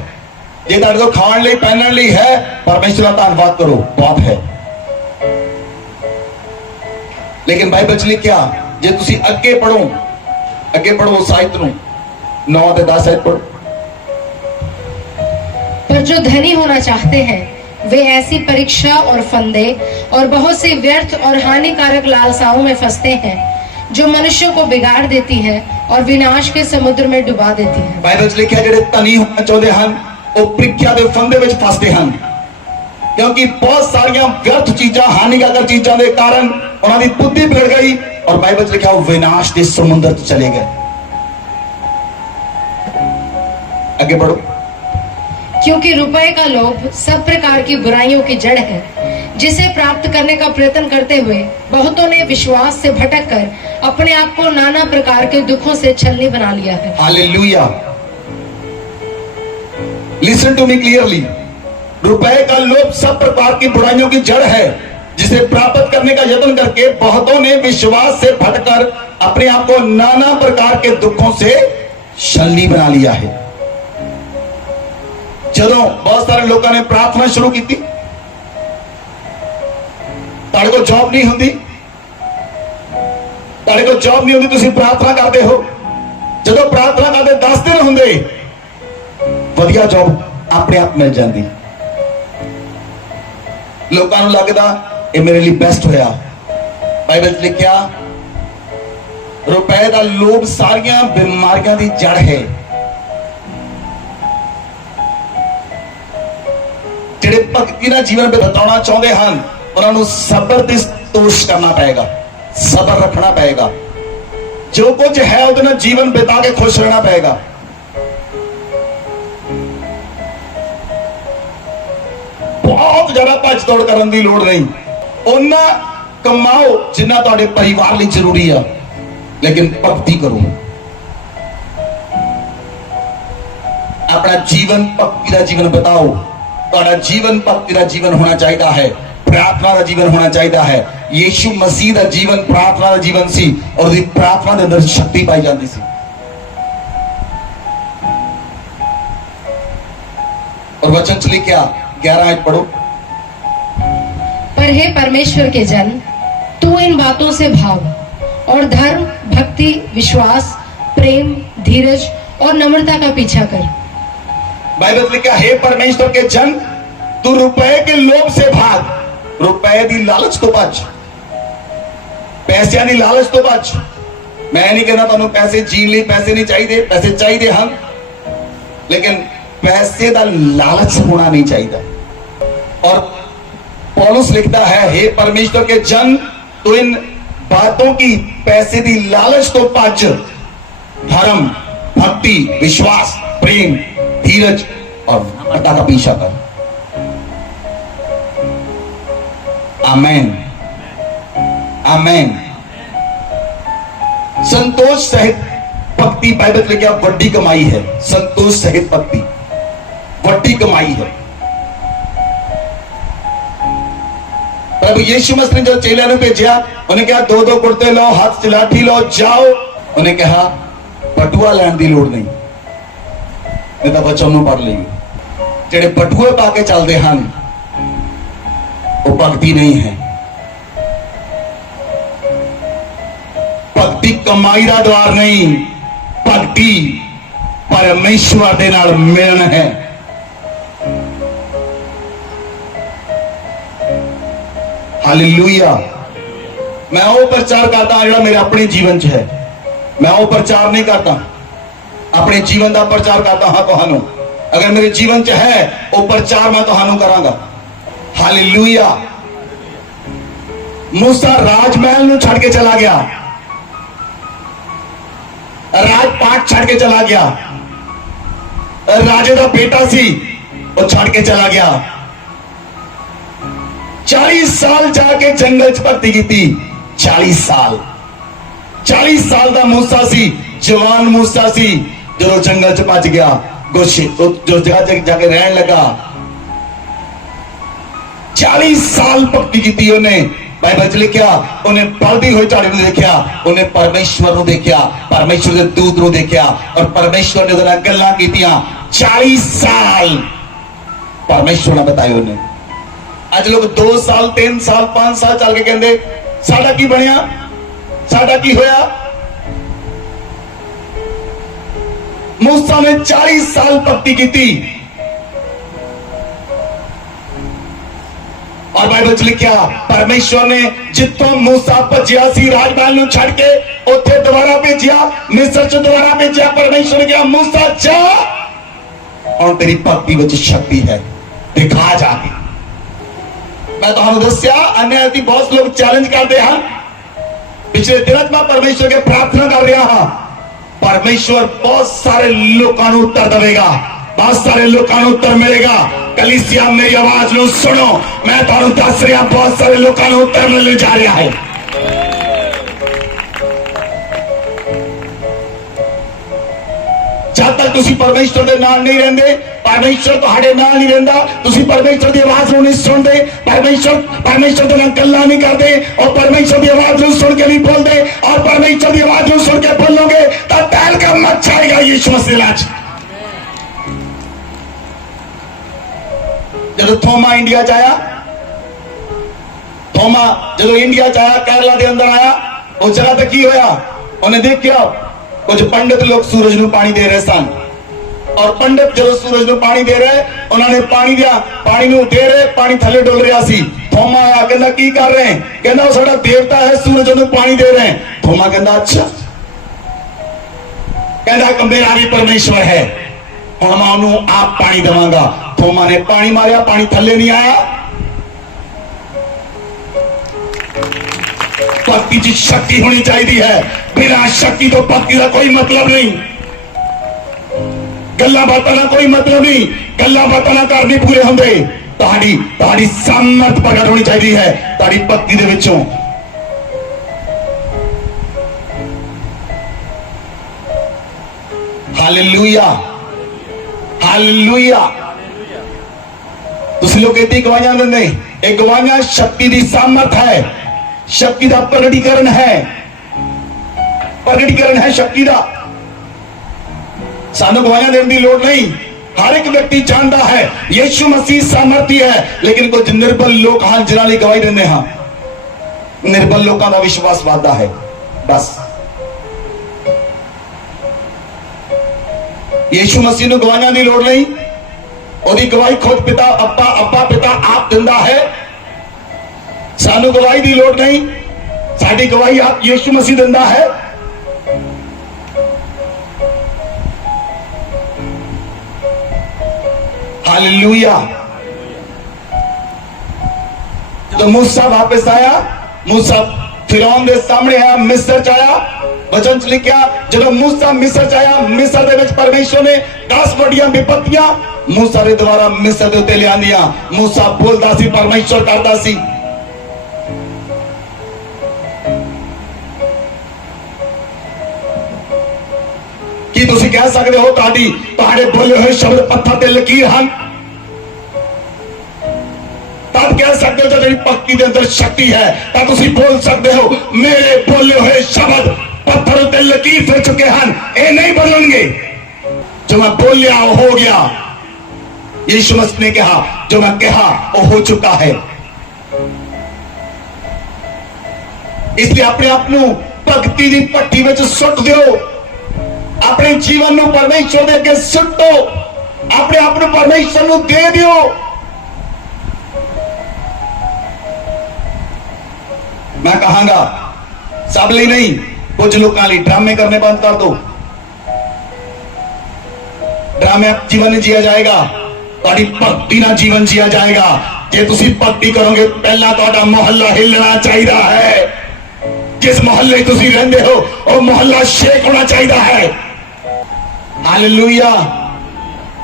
जे ਤੁਹਾਡੇ को खाने लिए पहनने लिए है, परमेश्वर का धन्यवाद करो, बहुत है। लेकिन बाइबल च लिखिया, जे तुसी अगे पढ़ो उस आयत ਨੂੰ 9 ਤੇ 10 आयत पढ़ो। पर जो धनी होना चाहते हैं वे ऐसी परीक्षा और फंदे और बहुत सी व्यर्थ और हानिकारक लालसाओं में फंसते हैं जो मनुष्य को बिगाड़ देती है और विनाश के समुद्र में डुबा देती है। बाइबल च लिखिया, ਜਿਹੜੇ ਧਨੀ ਹੋਣਾ ਚਾਹੁੰਦੇ ਹਨ ਉਹ ਪ੍ਰੀਖਿਆ ਦੇ ਫੰਦੇ ਵਿੱਚ ਫਸਦੇ ਹਨ, क्योंकि बहुत सारियां व्यर्थ चीजा, हानिकारक चीजों के कारण उन्होंने बुद्धि बिगड़ गई और बाइबल च लिखा, वो विनाश के समुद्र च चले गए। आगे बढ़ो। क्योंकि रुपए का लोभ सब प्रकार की बुराइयों की जड़ है, जिसे प्राप्त करने का प्रयत्न करते हुए बहुतों ने विश्वास से भटक कर अपने आप को नाना प्रकार के दुखों से छलनी बना लिया है। Hallelujah. Listen to me clearly. रुपए का लोभ सब प्रकार की बुराइयों की जड़ है, जिसे प्राप्त करने का यत्न करके बहुतों ने विश्वास से भटकर अपने आप को नाना प्रकार के दुखों से छलनी बना लिया है। ਜਦੋਂ बहुत सारे लोगों ने प्रार्थना शुरू की, ਤੁਹਾਡੇ ਕੋਲ जॉब नहीं होती, ਤੁਹਾਡੇ ਕੋਲ जॉब नहीं होती, ਤੁਸੀਂ प्रार्थना करते हो। ਜਦੋਂ प्रार्थना करते 10 दिन ਹੁੰਦੇ, ਵਧੀਆ जॉब अपने आप मिल जाती। लोगों को लगता ये मेरे लिए बेस्ट होया। बाइबल च लिखिया, रुपए का लोभ सारियां बीमारियां की जड़ है। जिहड़े भक्ति का जीवन बिताना चाहते हैं, उन्होंने सबर ते संतोष करना पड़ेगा, सबर रखना पड़ेगा। जो कुछ है उसने जीवन बिता के खुश रहना पड़ेगा। बहुत ज्यादा भज दौड़ करने की लोड़ नहीं, उन्ना कमाओ जिन्ना तुहाडे परिवार लिए जरूरी है, लेकिन भक्ति करो। अपना जीवन भक्ति का जीवन बताओ। तुहाडा जीवन भक्ति का जीवन होना चाहिए है, प्रार्थना का जीवन होना चाहिए है। यीशु मसीह का जीवन प्रार्थना का जीवन सी और उसकी प्रार्थना के अंदर शक्ति पाई जाती सी। और वचन च लिखिया 11 आयत पढ़ो। पर पर हे परमेश्वर के जन, तू इन बातों से भाग और धर्म, भक्ति, विश्वास, प्रेम, धीरज और नम्रता का पीछा कर। बाइबल लिखा, हे परमेश्वर के जन, तू रुपए के लोभ से भाग। रुपए दी लालच तो बच, पैसे दी लालच तो बच। मैं नहीं कहना तुहानू पैसे जीन लिए पैसे नहीं चाहिए, पैसे चाहिए हम, लेकिन पैसे का लालच होना नहीं चाहिए। और पौलुस लिखता है, हे परमेश्वर के जन, तो इन बातों की, पैसे की लालच तो पच, धर्म, भक्ति, विश्वास, प्रेम, धीरज और नम्रता का पीछा कर। आमेन, आमेन। संतोष सहित भक्ति, बाइबल में क्या वड्डी कमाई है। संतोष सहित भक्ति वड्डी कमाई है। प्रभु यीशु मसीह ने जो चेलियां भेजा, उन्हें कहा दो दो कुर्ते लो, हाथ से लाठी लो, जाओ। उन्हें कहा बटुआ लैन की लोड़ नहीं, नहीं तो बच्चों को पढ़ लेंगे। जेडे बटुए पा के चलते हैं वो भक्ति नहीं है। भक्ति कमाई का द्वार नहीं, भक्ति परमेश्वर दे नाल मिलन है। हालेलुया। मैं वो प्रचार करता जो मेरे अपने जीवन च है। मैं वो प्रचार नहीं करता, अपने जीवन का प्रचार करता हाँ तुहानू। अगर मेरे जीवन च है वो प्रचार मैं तुहानू करांगा। हालेलुया। मूसा राजमहल नू छड़ के चला गया, राजपाट छड़ के चला गया, राजे का बेटा सी वो छड़ के चला गया। 40 साल जाके जंगल च भर्ती की। 40 साल का मूसा सी, जवान मूसा सी, जो जंगल च भज गया, जो जगह जाके रहन लगा। 40 साल भक्ति की उन्हें। बाइबल च लिखा, उन्हें पलदी हुई झाड़ी को देखा, उन्हें परमेश्वर को देखा, परमेश्वर के दूत को देखा और परमेश्वर ने उन्हें गल्लां कीतियां। 40 साल परमेश्वर ने बताया उन्हें। आज लोग 2 साल 3 साल 5 साल चल के कहते साडा की बनया, साडा की होया। मूसा ने 40 साल भक्ति की थी। और बाइबल च लिखा, परमेश्वर ने जितों मूसा भजिया सी राजमहल नूं छड़ के उत्थे दोबारा भेजिया, मिस्र च दोबारा भेजिया। परमेश्वर ने कहा मूसा जा, और तेरी भक्ति विच शक्ति है, दिखा जाके। मैं तुहानू दस्या, अन्य बहुत लोग चैलेंज करते हैं। पिछले दिनों मैं परमेश्वर के प्रार्थना कर रहा हां, परमेश्वर बहुत सारे लोगों को उत्तर देगा, बहुत सारे लोगों को उत्तर मिलेगा। कलीसिया मेरी आवाज लो सुनो, मैं तुहानू दस रहा, बहुत सारे लोगों को उत्तर मिलने जा रहा है। जब तक तुसी परमेश्वर के नाल नहीं रहंदे, परमेश्वर तुहाडे नाल नहीं रहंदा, तुसी परमेश्वर की आवाज नहीं सुनते, परमेश्वर दे नाल गल्लां नहीं करते और परमेश्वर की आवाज को सुन के नहीं बोलते और परमेश्वर की आवाज को सुन के बोलोगे तो तैल का मत छाएगा यीशु मसीह। जब थोमा इंडिया च आया, थोमा जो इंडिया च आया, केरला के अंदर आया, उस जगह तक की होया, उन्हें देखिया कुछ पंडित लोग सूरज को पानी दे रहे सन। और पंडित जो सूरज को पानी दे रहे, उन्होंने पानी दिया, पानी नूं दे रहे, पानी थले डुल रहा सी। थोमा आया, कहता की कर रहे हैं? कहता वो साडा देवता है, सूरज को पानी दे रहे हैं। थोमा कहता अच्छा, कहता मेरा भी परमेश्वर है, हुण मैं उन्होंने आप पानी देवांगा। थोमा ने पानी मारिया, पानी थले नहीं आया। भक्ति की शक्ति होनी चाहिए है, बिना शक्ति तो भक्ति का कोई मतलब नहीं। गल्लां बातां का कोई मतलब नहीं, गल्लां बातां ना कर नहीं पूरे होंदे। ताड़ी सामर्थ प्रगट होनी चाहिए है ताड़ी भक्ति दे विचों। Hallelujah, hallelujah. तुसीं लोग कहते गवाहियां देंदे, ये गवाहियां शक्ति की सामर्थ है, शक्ति का प्रगटीकरण है, प्रगटीकरण है शक्ति का। सानू गवाहियां देने की लोड़ नहीं, हर एक व्यक्ति जानता है यीशु मसीह सामर्थ्य है, लेकिन कुछ निर्बल लोग हाँ जिन्होंने गवाही देने हाँ निर्बल लोगों का विश्वास वादा है। बस यीशु मसीह ਨੂੰ ਗਵਾਹੀਆਂ ਦੀ ਲੋੜ ਨਹੀਂ, ਉਹਦੀ ਗਵਾਹੀ ਖੁਦ ਪਿਤਾ ਅੱਬਾ ਪਿਤਾ ਆਪ ਦਿੰਦਾ ਹੈ। ਸਾਨੂੰ ਗਵਾਹੀ ਦੀ ਲੋੜ ਨਹੀਂ, ਸਾਡੀ ਗਵਾਹੀ ਆਪ ਯੀਸ਼ੂ ਮਸੀਹ ਦਿੰਦਾ ਹੈ। हालेलुया। तो मूसा वापस आया, मूसा फिरौन के सामने आया, मिस्र च आया। वचन च लिखा जो मूसा मिस्र च आया, मिस्र दे विच परमेश्वर ने 10 बड़ियां विपत्तियां मूसा के द्वारा मिस्र दे उत्ते लियांदियां। मूसा बोलता सी, परमेश्वर करता सी। ਕੀ ਤੁਸੀਂ ਕਹਿ ਸਕਦੇ ਹੋ ਤੁਹਾਡੇ ਬੋਲੇ ਹੋਏ ਸ਼ਬਦ ਪੱਥਰ ਤੇ ਲਕੀਰ ਹਨ? ਤਦ ਕਹਿ ਸਕਦੇ ਹੋ ਜਿਹੜੀ ਭਗਤੀ ਦੇ ਅੰਦਰ ਸ਼ਕਤੀ ਹੈ ਤਾਂ ਤੁਸੀਂ ਬੋਲ ਸਕਦੇ ਹੋ ਮੇਰੇ ਬੋਲੇ ਹੋਏ ਸ਼ਬਦ ਪੱਥਰ ਤੇ ਲਕੀਰ ਫੇਰ ਚੁੱਕੇ ਹਨ, ਇਹ ਨਹੀਂ ਬਦਲਣਗੇ। ਜੋ ਮੈਂ ਬੋਲਿਆ ਉਹ ਹੋ ਗਿਆ। ਯीशु मसीह ने कहा जो मैं कहा वो हो चुका है। इसलिए अपने आप ਨੂੰ ਭਗਤੀ ਦੀ ਭੱਠੀ ਵਿੱਚ ਸੁੱਟ ਦਿਓ। अपने जीवन ਨੂੰ परमेश्वर ਦੇ ਅੱਗੇ ਸੁੱਟੋ, अपने आप ਨੂੰ परमेश्वर ਨੂੰ ਦੇ ਦਿਓ। मैं कहांगा सब ਲਈ नहीं, कुछ लोगों ਲਈ ड्रामे करने बंद कर दो। ड्रामे जीवन नहीं जिया जाएगा, ਤੁਹਾਡੀ ਭਗਤੀ ਨਾਲ जीवन जिया जाएगा। ਜੇ ਤੁਸੀਂ ਭਗਤੀ ਕਰੋਗੇ ਪਹਿਲਾਂ ਤੁਹਾਡਾ ਮੁਹੱਲਾ ਹਿੱਲਣਾ ਚਾਹੀਦਾ ਹੈ। जिस मोहल्ले ਤੁਸੀਂ ਰਹਿੰਦੇ ਹੋ ਉਹ ਮੁਹੱਲਾ ਸ਼ੇਕ ਹੋਣਾ ਚਾਹੀਦਾ ਹੈ। हालेलुया।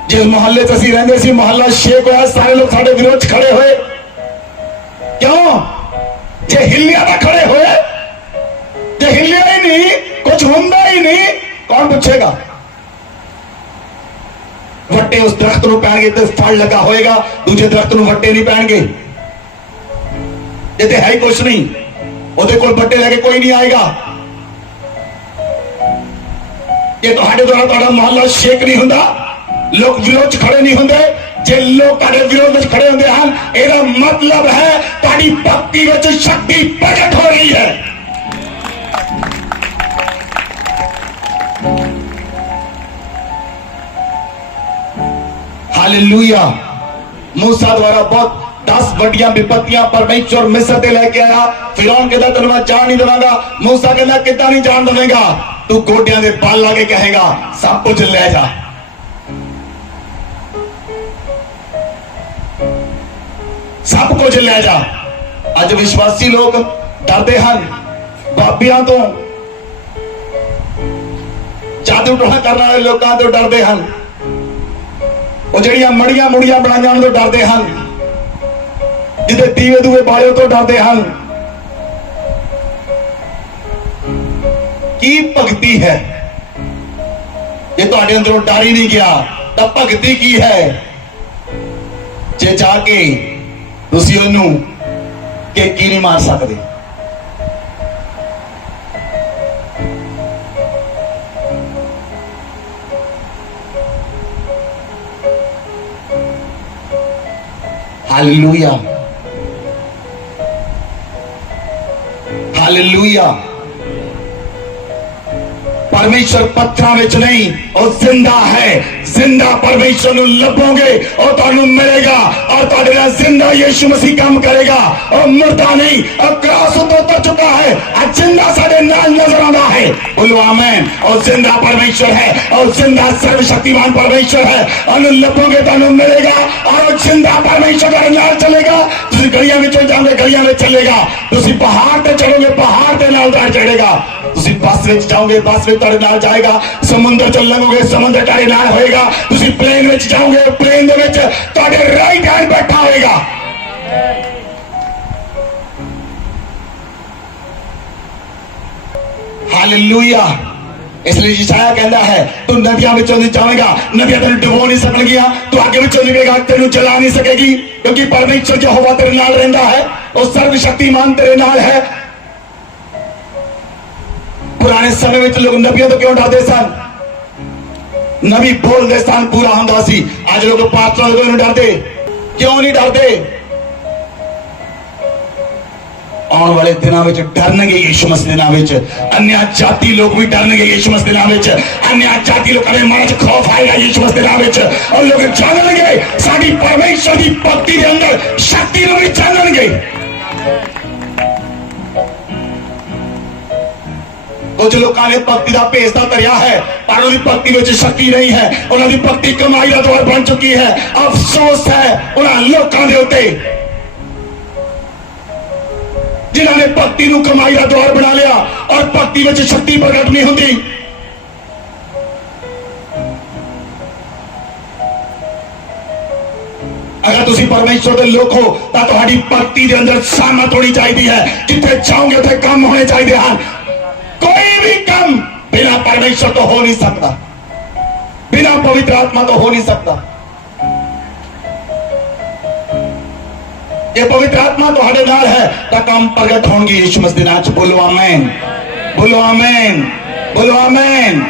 जिस मोहल्ले च ਅਸੀਂ ਰਹਿੰਦੇ ਸੀ ਮੁਹੱਲਾ ਸ਼ੇਕ ਹੋਇਆ, ਸਾਰੇ ਲੋਕ ਸਾਡੇ ਵਿਰੋਧ ਚ ਖੜੇ ਹੋਏ। ਕਿਉਂ? ਜੇ ਹਿੱਲਿਆ ਤਾਂ ਖੜੇ ਹੋਏ, ਜੇ ਹਿੱਲਿਆ ਹੀ ਨਹੀਂ, ਕੁਝ ਹੁੰਦਾ ਹੀ ਨਹੀਂ, ਕੌਣ ਪੁੱਛੇਗਾ? ਵੱਟੇ ਉਸ ਦਰਖਤ ਨੂੰ ਪੈਣਗੇ ਤੇ ਫਲ ਲੱਗਾ ਹੋਏਗਾ, ਦੂਜੇ ਦਰਖਤ ਨੂੰ ਵੱਟੇ ਨਹੀਂ ਪੈਣਗੇ। ਜੇ ਤੇ ਹੈ ਹੀ ਕੁਝ ਨਹੀਂ, ਉਹਦੇ ਕੋਲ ਵੱਟੇ ਲੈ ਕੇ ਕੋਈ ਨਹੀਂ ਆਏਗਾ। ਜੇ ਤੁਹਾਡੇ ਦੁਆਰਾ ਤੁਹਾਡਾ ਮੁਹੱਲਾ ਸ਼ੇਕ ਨਹੀਂ ਹੁੰਦਾ, ਲੋਕ ਵਿਰੋਧ ਚ ਖੜੇ ਨਹੀਂ ਹੁੰਦੇ, ਜੇ ਲੋਕ ਤੁਹਾਡੇ ਵਿਰੋਧ ਵਿੱਚ ਖੜੇ ਹੁੰਦੇ ਹਨ, ਇਹਦਾ ਮਤਲਬ ਹੈ ਤੁਹਾਡੀ ਭਗਤੀ ਵਿੱਚ ਸ਼ਕਤੀ ਪ੍ਰਗਟ ਹੋ ਰਹੀ ਹੈ। हालेलुया। मूसा द्वारा बहुत 10 बड़ियां विपत्तियां परमेश्वर मिस्र ते लेके आया। फिरौन कहता तेन मैं जान नहीं देवांगा। मूसा कहता कितना नहीं जान देवेगा? तू गोडियां दे बाल लाके कहेगा सब कुछ ले जा। सब कुछ ले जा। अज विश्वासी लोग डरते हैं बाबियां तो, जादू टोना करने वाले लोगों तो डरते हैं, ਉਹ ਜਿਹੜੀਆਂ ਮੜੀਆਂ ਮੁੜੀਆਂ ਬਣਾਈਆਂ ਤੋਂ ਡਰਦੇ ਹਨ, ਜਿਹਦੇ ਦੀਵੇ ਦੂਵੇ ਬਾਲਿਓ ਤੋਂ ਡਰਦੇ ਹਨ। ਕੀ ਭਗਤੀ ਹੈ? ਜੇ ਤੁਹਾਡੇ ਅੰਦਰੋਂ ਡਰ ਹੀ ਨਹੀਂ ਗਿਆ ਤਾਂ ਭਗਤੀ ਕੀ ਹੈ? ਜੇ ਜਾ ਕੇ ਤੁਸੀਂ ਉਹਨੂੰ ਕੀ ਨਹੀਂ ਮਾਰ ਸਕਦੇ। हालेलुया। हालेलुया। परमेश्वर पत्थर विच नहीं, और जिंदा है। जिंदा परमेश्वर ਨੂੰ ਲੱਭੋਗੇ और ਤੁਹਾਨੂੰ मिलेगा, और ਤੁਹਾਡੇ ਨਾਲ जिंदा यीशु मसीह काम करेगा। और मुर्दा नहीं, और क्रॉस तो उतर चुका है, और जिंदा साडे नाल नजर आता है। बोलो आमीन। और जिंदा परमेश्वर है, और जिंदा सर्वशक्तिमान परमेश्वर है। और ਲੱਭੋਗੇ ਤੁਹਾਨੂੰ मिलेगा, और जिंदा परमेश्वर ਤੁਹਾਡੇ ਨਾਲ चलेगा। ਤੁਸੀਂ ਗਲੀਆਂ ਵਿੱਚ ਜਾਓਗੇ, ਗਲੀਆਂ ਵਿੱਚ ਚੱਲੇਗਾ। ਤੁਸੀਂ ਪਹਾੜ ਤੇ ਚੜੋਗੇ, ਪਹਾੜ ਤੇ ਨਾਲ ਚੜੇਗਾ। ਤੁਸੀਂ ਬੱਸ ਵਿੱਚ ਜਾਓਗੇ, ਬੱਸ ਵਿੱਚ ਤੁਹਾਡੇ ਨਾਲ ਜਾਏਗਾ। ਸਮੁੰਦਰ ਚ ਲੰਘੋਗੇ, ਸਮੁੰਦਰ ਤੁਹਾਡੇ ਨਾਲ ਹੋਏਗਾ। ਤੁਸੀਂ ਪਲੇਨ ਵਿੱਚ ਜਾਓਗੇ, ਪਲੇਨ ਦੇ ਵਿੱਚ ਤੁਹਾਡੇ ਰਾਈਟ ਹੈਂਡ ਬੈਠਾ ਹੋਏਗਾ। हालेलुया। इसलिए यशायाह कहता है तू नदियां विचों नहीं जाएगा, नदियां तेन डुबो नहीं सकणगियां, तू आगे विचों निकलेगा, तेन चला नहीं सकेगी, क्योंकि परमेश्वर यहोवा तेरे नाल रहंदा है, और सर्वशक्तिमान तेरे नाल है। पुराने समय में लोग नबियों तो क्यों डरते सन? नबी बोलते सन पूरा हुंदा सी। अज लोग पास्टरां तो नहीं डरते, क्यों नहीं डरते? आने वाले दिनों में डरनगे यीशु मसीह दिनों में। अन्य जाति लोग भी डरनगे यीशु मसीह दिनों में। अन्य जाति लोग के मन च खौफ आएगा यीशु मसीह दिनों में, और लोग जाननगे साडी परमेश्वर की भक्ति के अंदर शक्ति को भी जाननगे। कुछ लोगों ने भक्ति का भेसदा धरिया है, पर उनकी भक्ति में शक्ति नहीं है। उन्होंने भक्ति कमाई का द्वार बन चुकी है। अफसोस है उन्होंने लोगों के उत्ते जिन्होंने भक्ति को कमाई का द्वार बना लिया और भक्ति में शक्ति प्रगट नहीं होती। अगर तुम परमेश्वर के लोग हो तो तुम्हारी भक्ति के अंदर सामत होनी चाहिए है। जिथे जाओगे उसे काम होने चाहिए हैं। कोई भी काम बिना परमेश्वर तो हो नहीं सकता, बिना पवित्र आत्मा तो हो नहीं सकता। ये पवित्र आत्मा तुम्हारे नाल है तो काम प्रगट होंगे यीशु मसीह दिनां च। बोलो आमीन, बोलो आमीन, बोलो आमीन।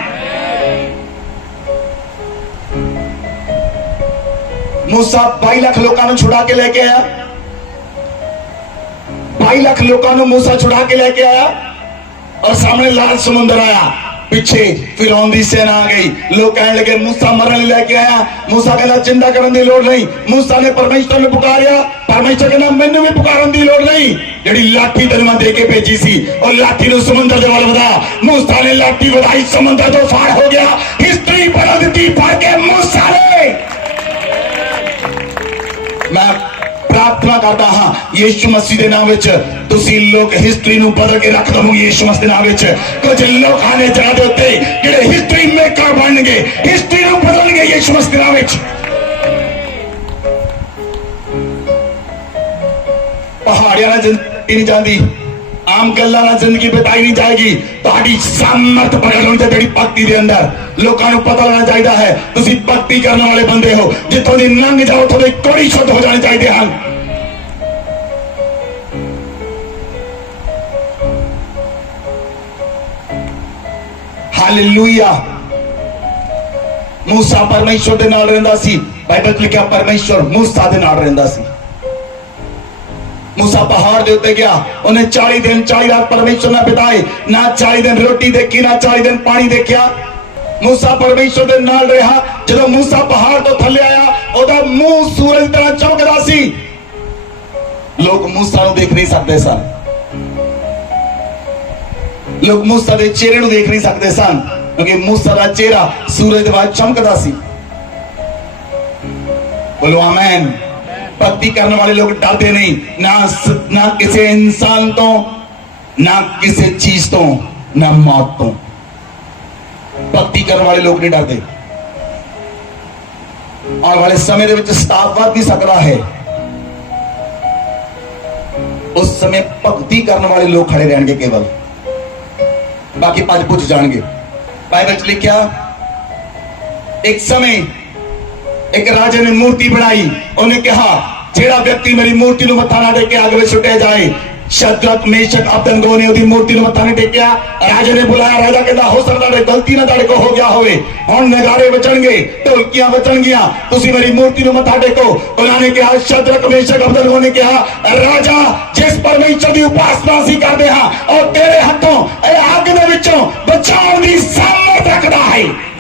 मूसा 22 लाख लोगों को छुड़ा के लेके आया। 22 लाख लोगों को मूसा छुड़ा के लेके आया और सामने लाल समुद्र आया। पीछे फिरौन दी सेना आ गई। लोग कहने लगे मूसा मरने लेके आया। मूसा कहना चिंता करने की लोड़ नहीं। मूसा ने परमेश्वर ने पुकारिया, परमेश्वर कहना मैंने भी पुकारने की लोड़ नहीं। जेडी लाठी तेरे मैं देके भेजी सी और लाठी नु समुद्र दे वाल वधा। मूसा ने लाठी वधाई, समुद्र तो फाड़ हो गया। हिस्ट्री बदल दी फाड़ के मूसा ने। मैं प्रार्थना करता हाँ यीशु मसीह के नाम विच तुसी लोग हिस्ट्री नु बदल के रख दो यीशु मसीह के नाम विच। कुछ लोग आने जगह दे उत्ते जेडे हिस्ट्री मेकर बनणगे, हिस्ट्री नु बदलणगे यीशु मसीह के नाम विच। पहाड़ियां ना जिंदगी नहीं जाती, आम गल्लां ना जिंदगी बिताई नहीं जाएगी। तुहाडी सामर्थ प्रगट होनी चाहिए भक्ति के अंदर। लोगों को पता लगना चाहिए है तुसी भक्ति करने वाले बंदे हो। जितों दी लंघ जाओ थोड़े कोड़ी शुद्ध हो जाने चाहिए हैं। हालेलुया। मूसा परमेश्वर दे नाल रहिंदा सी। बाइबल च लिखिया परमेश्वर मूसा दे नाल रहिंदा सी। मूसा पहाड़ के उत्ते गया, उन्हें 40 दिन 40 रात परमेश्वर ने बिताए। ना 40 दिन रोटी देखी, ना 40 दिन पानी देखा। मूसा परमेश्वर के नाल रहा। जब मूसा पहाड़ तो थले आया, ओदा मुंह सूरज तरह चमकदा सी। लोग मूसा को देख नहीं सकते सन। लोग मूसा के चेहरे को देख नहीं सकते सन, क्योंकि मूसा का चेहरा सूरज के बाद चमकदा सी। बोलो आमीन। भक्ति करने वाले लोग डरते नहीं, ना किसी इंसान तो, ना किसी चीज तो, ना मौत तो। भक्ति करने वाले लोग नहीं डरते। आने वाले समय के स्टाफ बढ़ भी सकता है। उस समय भक्ति करने वाले लोग खड़े रहेंगे केवल, बाकी भज भुज जाएंगे। बाइबल च लिखा एक समय एक राजा ने मूर्ति बनाई। उन्हें कहा जेड़ा व्यक्ति मेरी मूर्ति को मत्था ना टेके आगे में सुटे जाए। शद्रक मेशक अबेदनगो ने उदी मूर्ति को मत्था नहीं टेकिया। राजा ने बुलाया। राजा कहता हो सकता है गलती ना ताड़े को हो गया होवे, हुण नगारे बजणगे, ढोलकियां बजणगियां, तुसी मेरी मूर्ति को मत्था टेको। उन्होंने कहा शद्रक मेशक अबेदनगो ने कहा राजा जिस परमेश्वर की उपासना असीं करदे हां और तेरे हाथों अग दे विचों बचाउण दी सामर्थ रखदा है।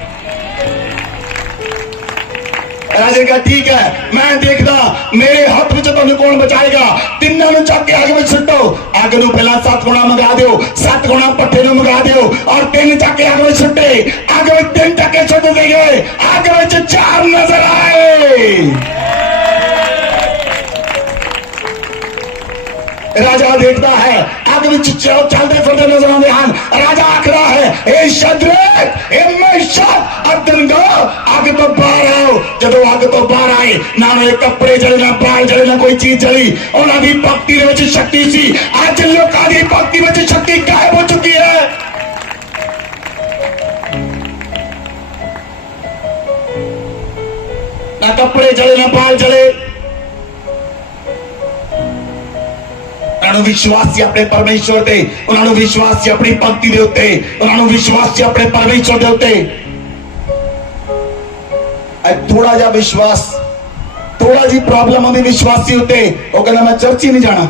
राजा कहा ठीक है मैं देखदा मेरे हाथ में तुहानू कौन बचाएगा। तिन्नां नूं चक के अग में सुट्टो। अग नूं पहला 7 गुणा मंगा दिओ, 7 गुणा पट्टे नूं मंगा दिओ और 3 चक के अग में सुट्टे। अग में 3 चक्के सुट दिए, अग में 4 नजर आए। राजा देखता है अग में चलते फिरते नजर आते हैं। राजा आखरा है ए शद्रक ए मेशक अबेदनगो अग तो बाहर आओ। जब अग तो बाहर आए ना कपड़े जले, ना बाल जले, ना कोई चीज जली। उन्होंने भक्ति में शक्ति सी। आज लोगों की भक्ति में शक्ति गायब हो चुकी है। ना कपड़े जले, ना बाल जले। विश्वास अपने परमेश्वर दे, उन्होंने विश्वास अपनी भक्ति दे उत्ते, उन्होंने विश्वास अपने परमेश्वर दे उत्ते। ਅੱਜ ਥੋੜਾ ਜਿਹਾ ਵਿਸ਼ਵਾਸ, थोड़ा जी प्रॉब्लम आती विश्वासी उत्ते, वो कहना मैं चर्च ही नहीं जाना।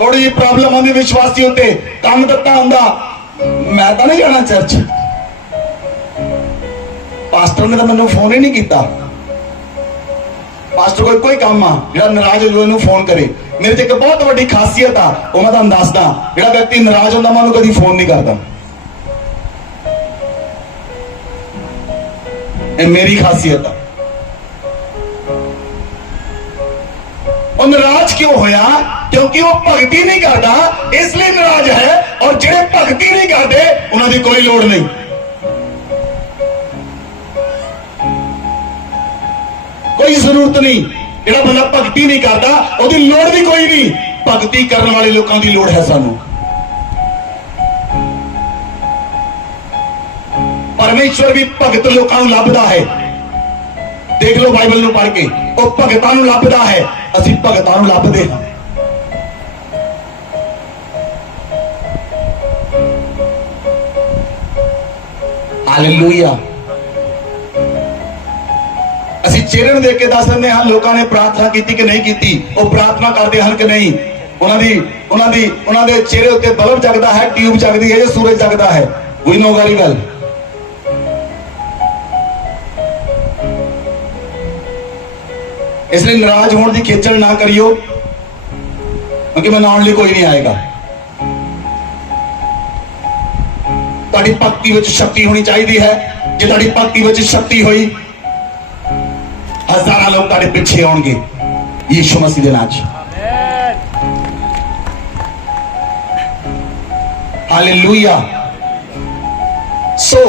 थोड़ी जी प्रॉब्लम आती विश्वासी उत्ते, काम दिता हुंदा मैं तो नहीं जाना चर्च। पास्टर ने तो मैनू फोन ही नहीं किया। पास्टर कोई कोई काम आ जो नाराज हो जाए फोन करे। मेरे च एक बहुत बड़ी खासियत आ, वो मैं तुहानू दसदा, जो व्यक्ति नाराज होंदा मैं उन्हें कभी फोन नहीं करता। ये मेरी खासियत आ। वो नाराज क्यों होया? क्योंकि वो भगती नहीं करता, इसलिए नाराज है। और जेड़े भगती नहीं करते उन्होंने कोई लोड़ नहीं। कोई जरूरत नहीं। जेड़ा बंदा भगती नहीं करता उसकी लोड़ भी कोई नहीं। भगती करने वाले लोगों की लोड़ है सानू। परमेश्वर भी भगत लोगों को लभदा है। देख लो बाइबल नूं पढ़ के, वो भगतां नूं लभदा है, असीं भगतां नूं लभदे हां। हालेलुया। असीं चेहरे नूं देख के दस दिंदे हां लोकां ने प्रार्थना कीती कि नहीं कीती, वो प्रार्थना करदे हन कि नहीं। उन्हां दे चेहरे उत्ते बल्ब जगदा है, ट्यूब जगदी है, सूरज जगदा है। We know very well. इसलिए नाराज होने की खेचल ना करियो, क्योंकि मनाने लिए कोई नहीं आएगा। ताड़ी भक्ति विच शक्ति होनी चाहिए है। जे ताड़ी भक्ति विच शक्ति हुई, हजारां लोग ताड़े पीछे आउणगे यीशु मसीह दे नाम च। हालेलुया। सो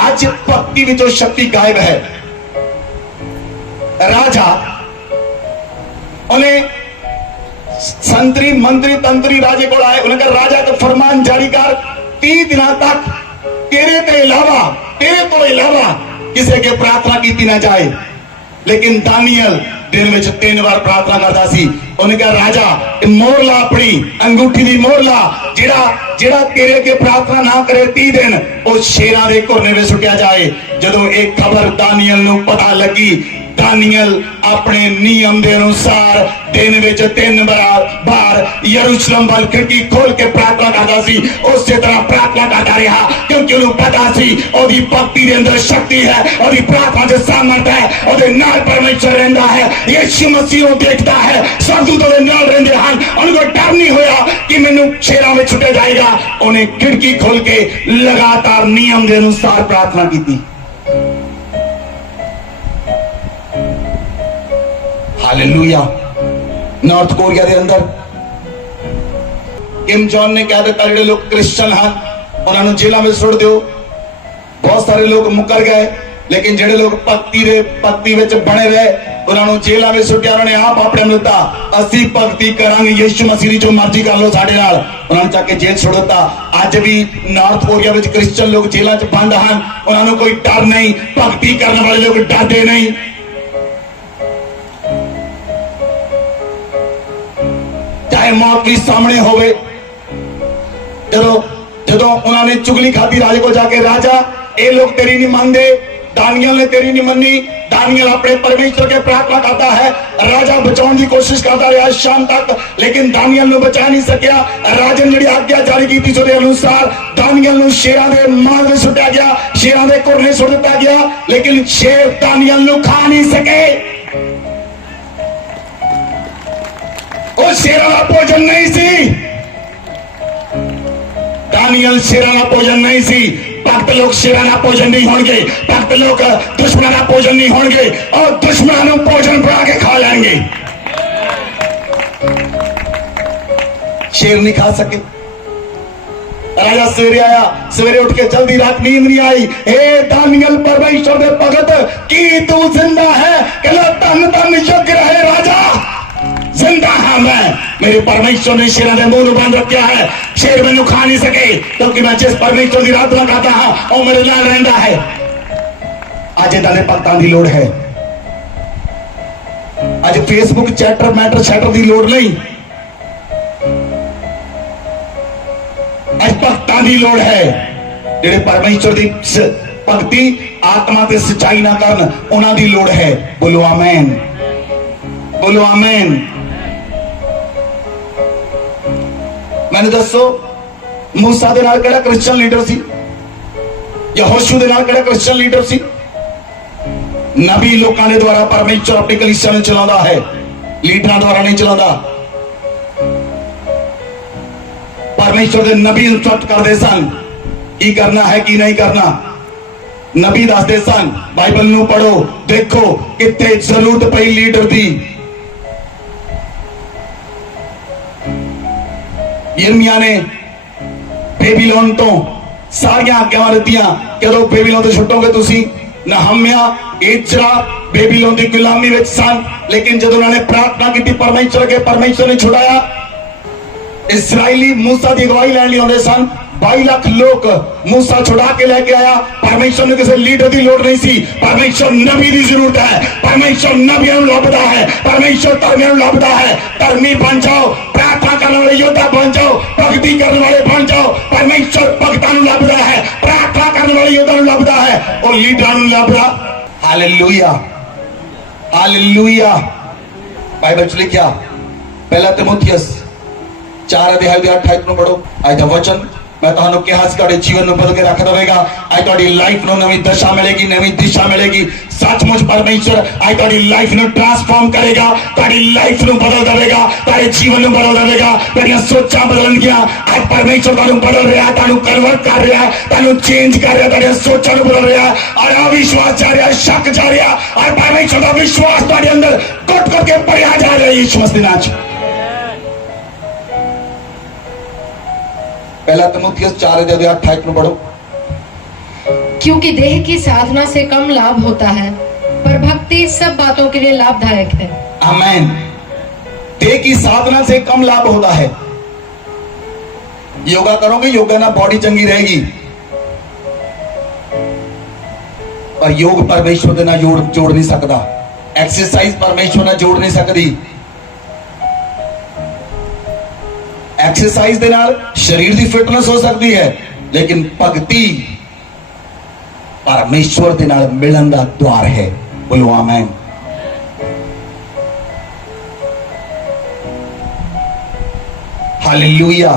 आज भक्ति विचों शक्ति गायब है। राजा उन्हें संतरी मंत्री तंत्री राजे को आए। उन्हें कहा राजा तो फरमान जारी कर, 30 दिन तक तेरे तो इलावा किसी के प्रार्थना की ना जाए। लेकिन दानियल दिन में 3 बार प्रार्थना करता सी। उन्हें कहा राजा मोहर ला, अपनी अंगूठी की मोहर ला, जेड़ा तेरे के प्रार्थना ना करे 30 दिन वो शेरां दे घुरने में सुटिया जाए। जदों एक खबर दानियल नूं पता लगी, दानियल अपने नियम के अनुसार दिन में 3 बार यरूशलेम वाल खिड़की खोल के प्रार्थना करता सी। उसी तरह प्रार्थना करता रहा, क्योंकि उन्हें पता सी ओदी भक्ति के अंदर शक्ति है, ओदी प्रार्थना से सामर्थ है, ओदे नाल परमेश्वर रहंदा है। यीशु मसीह को देखता है, स्वर्गदूत ओदे नाल रहंदे हन। उनको डर नहीं होया कि मैनू शेरां में छुटे जाएगा। उन्हें खिड़की खोल के लगातार नियम के अनुसार प्रार्थना की। हालेलुया। नॉर्थ कोरिया के अंदर किम जॉन ने कह दिता जो लोग क्रिश्चियन हैं उन्होंने जेलों में सुट दो। बहुत सारे लोग मुकर गए, लेकिन जेडे लोग भक्ति विच बने रहे उन्होंने जेलों में सुटिया। उन्होंने आप अपने मिलता असी भक्ति करांगे यीशु मसीह की, जो मर्जी कर लो साडे नाल। उन्होंने जाके जेल छोड़ दिता। अज भी नॉर्थ कोरिया में क्रिश्चियन लोग जेलों च बंद हैं, उन्होंने कोई डर नहीं। भक्ति करने वाले लोग डरते नहीं। चाहे मौत भी सामने होवे। जदों उन्होंने चुगली खाती राजे को जाके, राजा ये लोग तेरी नहीं मानते, दानियल ने तेरी नहीं मनी। दानियल अपने परमेश्वर के प्रार्थना करता है। राजा बचाने की कोशिश करता रहा शाम तक, लेकिन दानियल ने बचा नहीं सकिया। राजा ने जी आज्ञा जारी की उसके अनुसार दानियल ने शेरां दे मार में सुटिया गया, शेरां दे घुरने सुट दिता गया, लेकिन शेर दानियल ने खा नहीं सके। वो शेरां का भोजन नहीं सी। दानियल शेरां का भोजन नहीं सी। भक्त लोग शेरां का भोजन नहीं होंगे, भक्त लोग दुश्मनों का भोजन नहीं होंगे, और दुश्मनों भोजन बना के खा लेंगे। शेर नहीं खा सके। राजा सवेरे आया, सवेरे उठ के जल्दी, रात नींद नहीं आई। हे दानियल परमेश्वर दे भगत, की तू जिंदा है? कहला धन धन योग्य रहे राजा, जिंदा हाँ मैं। मेरे परमेश्वर ने शेरां दे मुंह बंद रखा है, शेर मैनू खा नहीं सके, क्योंकि मैं जिस परमेश्वर की आराधना करता हाँ वो मेरे नाल रहिंदा है। अज इदां दे भगतां दी लोड़ है। अज फेसबुक चैटर मैटर शैटर की लोड़ नहीं, अज भगतां की लोड़ है। जेडे परमेश्वर की भक्ति आत्मा ते सच्चाई ना करन उन्हां दी लोड़ है। बोलो आमेन, बोलो आमेन। मैंने दसो मूसा दे नाल किहड़ा क्रिश्चियन लीडर सी? यहोशू दे नाल किहड़ा क्रिश्चियन लीडर सी? नबी लोकां दे द्वारा परमेश्वर अपनी कलीसिया नूं चलाउंदा है, लीडरां द्वारा नहीं चलाउंदा। परमेश्वर दे नबी इंस्ट्रक्ट करदे सन की करना है की नहीं करना। नबी दसदे सन, बाइबल नूं पढ़ो, देखो कित्थे जरूरत पई लीडर दी। यिर्मयाह ने बेबीलोन तो सारियां आज्ञावां दित्तियां, कदों बेबीलोन तो छुटोगे तुसी? नहम्याह, एजरा बेबीलोन की गुलामी विच सन, लेकिन जदों उन्होंने प्रार्थना की परमेश्वर के, परमेश्वर ने छुड़ाया। इसराइली मूसा की अगवाई लैण लई आउंदे सन, 22 लाख लोग मूसा छुड़ा के लेके आया। परमेश्वर ने किसी लीडर की लोड़ नहीं सी, परमेश्वर नबी की जरूरत है। परमेश्वर नबियां नूं लभदा है, परमेश्वर धर्मियां नूं लभदा है। धर्मी बन जाओ, प्रार्थना करने वाले योद्धा बन जाओ, भक्ति करने वाले बन जाओ। परमेश्वर भक्तां नूं लभदा है, प्रार्थना करने वाले योद्धा नूं लभदा है, और लीडरां नूं लभदा। Hallelujah, hallelujah. बाइबल च लिखिया पहला तिमुथियुस 4 अध्याय 28 ਨੂੰ ਪੜੋ। ਅੱਜ ਦਾ ਵਚਨ मैं ਤੁਹਾਨੂੰ ਕਿਹਾ ਸੀ ਤੁਹਾਡੇ ਜੀਵਨ ਨੂੰ ਬਦਲ ਕੇ ਰੱਖ ਦੇਵੇਗਾ। ਅੱਜ ਤੁਹਾਡੀ ਲਾਈਫ ਨੂੰ ਨਵੀਂ ਦਸ਼ਾ ਮਿਲੇਗੀ, ਨਵੀਂ ਦਿਸ਼ਾ ਮਿਲੇਗੀ। ਸੱਚਮੁੱਚ ਪਰਮੇਸ਼ਰ ਅੱਜ ਤੁਹਾਡੀ ਲਾਈਫ ਨੂੰ ਟ੍ਰਾਂਸਫਾਰਮ ਕਰੇਗਾ, ਤੁਹਾਡੀ ਲਾਈਫ ਨੂੰ ਬਦਲ ਦੇਵੇਗਾ, ਤੁਹਾਡੇ ਜੀਵਨ ਨੂੰ ਬਦਲ ਦੇਵੇਗਾ। ਤੁਹਾਡੀਆਂ ਸੋਚਾਂ ਬਦਲਣਗੀਆਂ। ਅੱਜ ਪਰਮੇਸ਼ਰ ਤੁਹਾਨੂੰ ਬਦਲ ਰਿਹਾ, ਤੁਹਾਨੂੰ ਕਨਵਰਟ ਕਰ ਰਿਹਾ, ਤੁਹਾਨੂੰ ਚੇਂਜ ਕਰ ਰਿਹਾ, ਤੁਹਾਡੀਆਂ ਸੋਚਾਂ ਨੂੰ ਬਦਲ ਰਿਹਾ। ਔਰ ਅਵਿਸ਼ਵਾਸ ਜਾ ਰਿਹਾ, ਸ਼ੱਕ ਜਾ ਰਿਹਾ, ਔਰ ਪਰਮੇਸ਼ਰ ਦਾ ਵਿਸ਼ਵਾਸ ਤੁਹਾਡੇ ਅੰਦਰ ਘੁੱਟ ਘੁੱਟ ਕੇ ਭਰਿਆ ਜਾ ਰਿਹਾ ਯਿਸੂ ਮਸੀਹ ਦੇ ਨਾਮ 'ਚ। पहला तिमुथियुस 4 अध्याय 28 ਨੂੰ पढ़ो। क्योंकि देह की साधना से कम लाभ होता है, पर भक्ति सब बातों के लिए लाभदायक है। आमीन। देह की साधना से कम लाभ होता है। योगा करोगे, योगा ना बॉडी चंगी रहेगी, पर योग परमेश्वर दे ना जोड़ नहीं सकता। एक्सरसाइज परमेश्वर ना जोड़ नहीं सकती। एक्सरसाइज दे नाल शरीर की फिटनेस हो सकती है, लेकिन भगती परमेश्वर दे नाल मिलन दा द्वार है। बोलो आमीन। Hallelujah,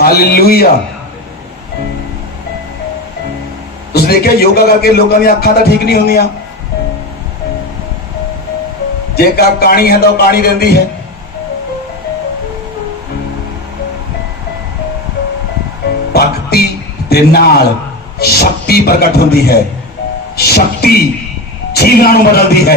hallelujah. तुसीं देखिया योगा करके लोगों दी अखां तां ठीक नहीं होंदियां। जे का काणी है तो काणी रहिंदी है। भक्ति दे नाल शक्ति प्रकट होती है, शक्ति जीवन नूं बदलती है।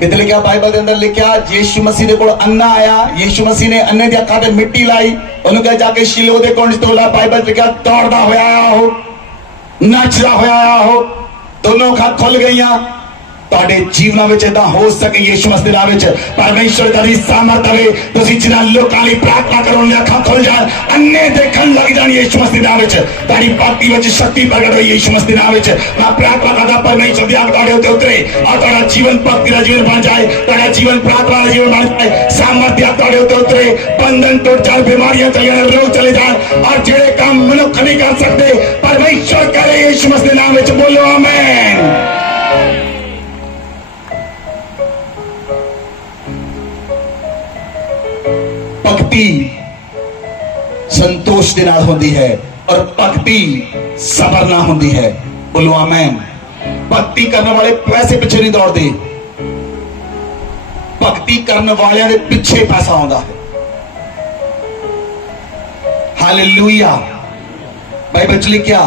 किते लिखा बाइबल के अंदर लिखा, यीशु मसीह दे कोल अन्ना आया, यीशु मसीह ने अन्ने दी अखां ते मिट्टी लाई, उन्होंने कहा जाके शिलो दे कुंड तोला। बाइबल लिखा दौड़दा होया आया हो, नचदा होया आया हो, दोनों अखां खुल गईयां। ਤੁਹਾਡੇ ਜੀਵਨਾਂ ਵਿੱਚ ਇਦਾਂ ਹੋ ਸਕੇ ਯਿਸੂ ਮਸੀਹ ਦੇ ਨਾਮ ਵਿੱਚ ਪਰਮੇਸ਼ਰ ਦੀ ਸਾਮਰਥ ਹੋਵੇ। ਤੁਸੀਂ ਜਿਨ੍ਹਾਂ ਲੋਕਾਂ ਲਈ ਪ੍ਰਾਰਥਨਾ ਕਰੋ, ਅੱਖਾਂ ਖੁੱਲ ਜਾਣ, ਅੰਨੇ ਦੇਖਣ ਲੱਗ ਜਾਣ ਯਿਸੂ ਮਸੀਹ ਦੇ ਨਾਮ ਵਿੱਚ। ਤੁਹਾਡੀ ਭਗਤੀ ਵਿੱਚ ਸ਼ਕਤੀ ਪ੍ਰਗਟ ਹੋਈ ਯਿਸੂ ਮਸੀਹ ਦੇ ਨਾਮ ਵਿੱਚ। ਮੈਂ ਪ੍ਰਾਰਥਨਾ ਕਰਦਾ ਪਰਮੇਸ਼ਰ ਦੀ ਆਗ ਤੁਹਾਡੇ ਉੱਤੇ ਉਤਰੇ, ਔਰ ਤੁਹਾਡਾ ਜੀਵਨ ਭਗਤੀ ਦਾ ਜੀਵਨ ਬਣ ਜਾਏ, ਤੁਹਾਡਾ ਜੀਵਨ ਪ੍ਰਾਰਥਨਾ ਦਾ ਜੀਵਨ ਬਣ ਜਾਏ। ਸਾਮਰਥ ਤੁਹਾਡੇ ਉੱਤੇ ਉਤਰੇ, ਬੰਧਨ ਟੁੱਟ ਜਾਣ, ਬਿਮਾਰੀਆਂ ਚਲੇ ਜਾਣ, ਰੋਗ ਚਲੇ ਜਾਣ, ਔਰ ਜਿਹੜੇ ਕੰਮ ਮਨੁੱਖ ਨਹੀਂ ਕਰ ਸਕਦੇ ਪਰਮੇਸ਼ਰ ਕਰੇ ਯਿਸੂ ਮਸੀਹ ਦੇ ਨਾਮ ਵਿੱਚ। ਬੋਲੋ ਆਮੀਨ। भक्ति संतोष के नाल होती है, और भक्ति सबर ना होती है। बोलो आमीन। भक्ति करने वाले पैसे पीछे नहीं दौड़ते, भक्ति करने वाले दे पीछे पैसा आता है। हालेलुया। बाइबल च लिखिया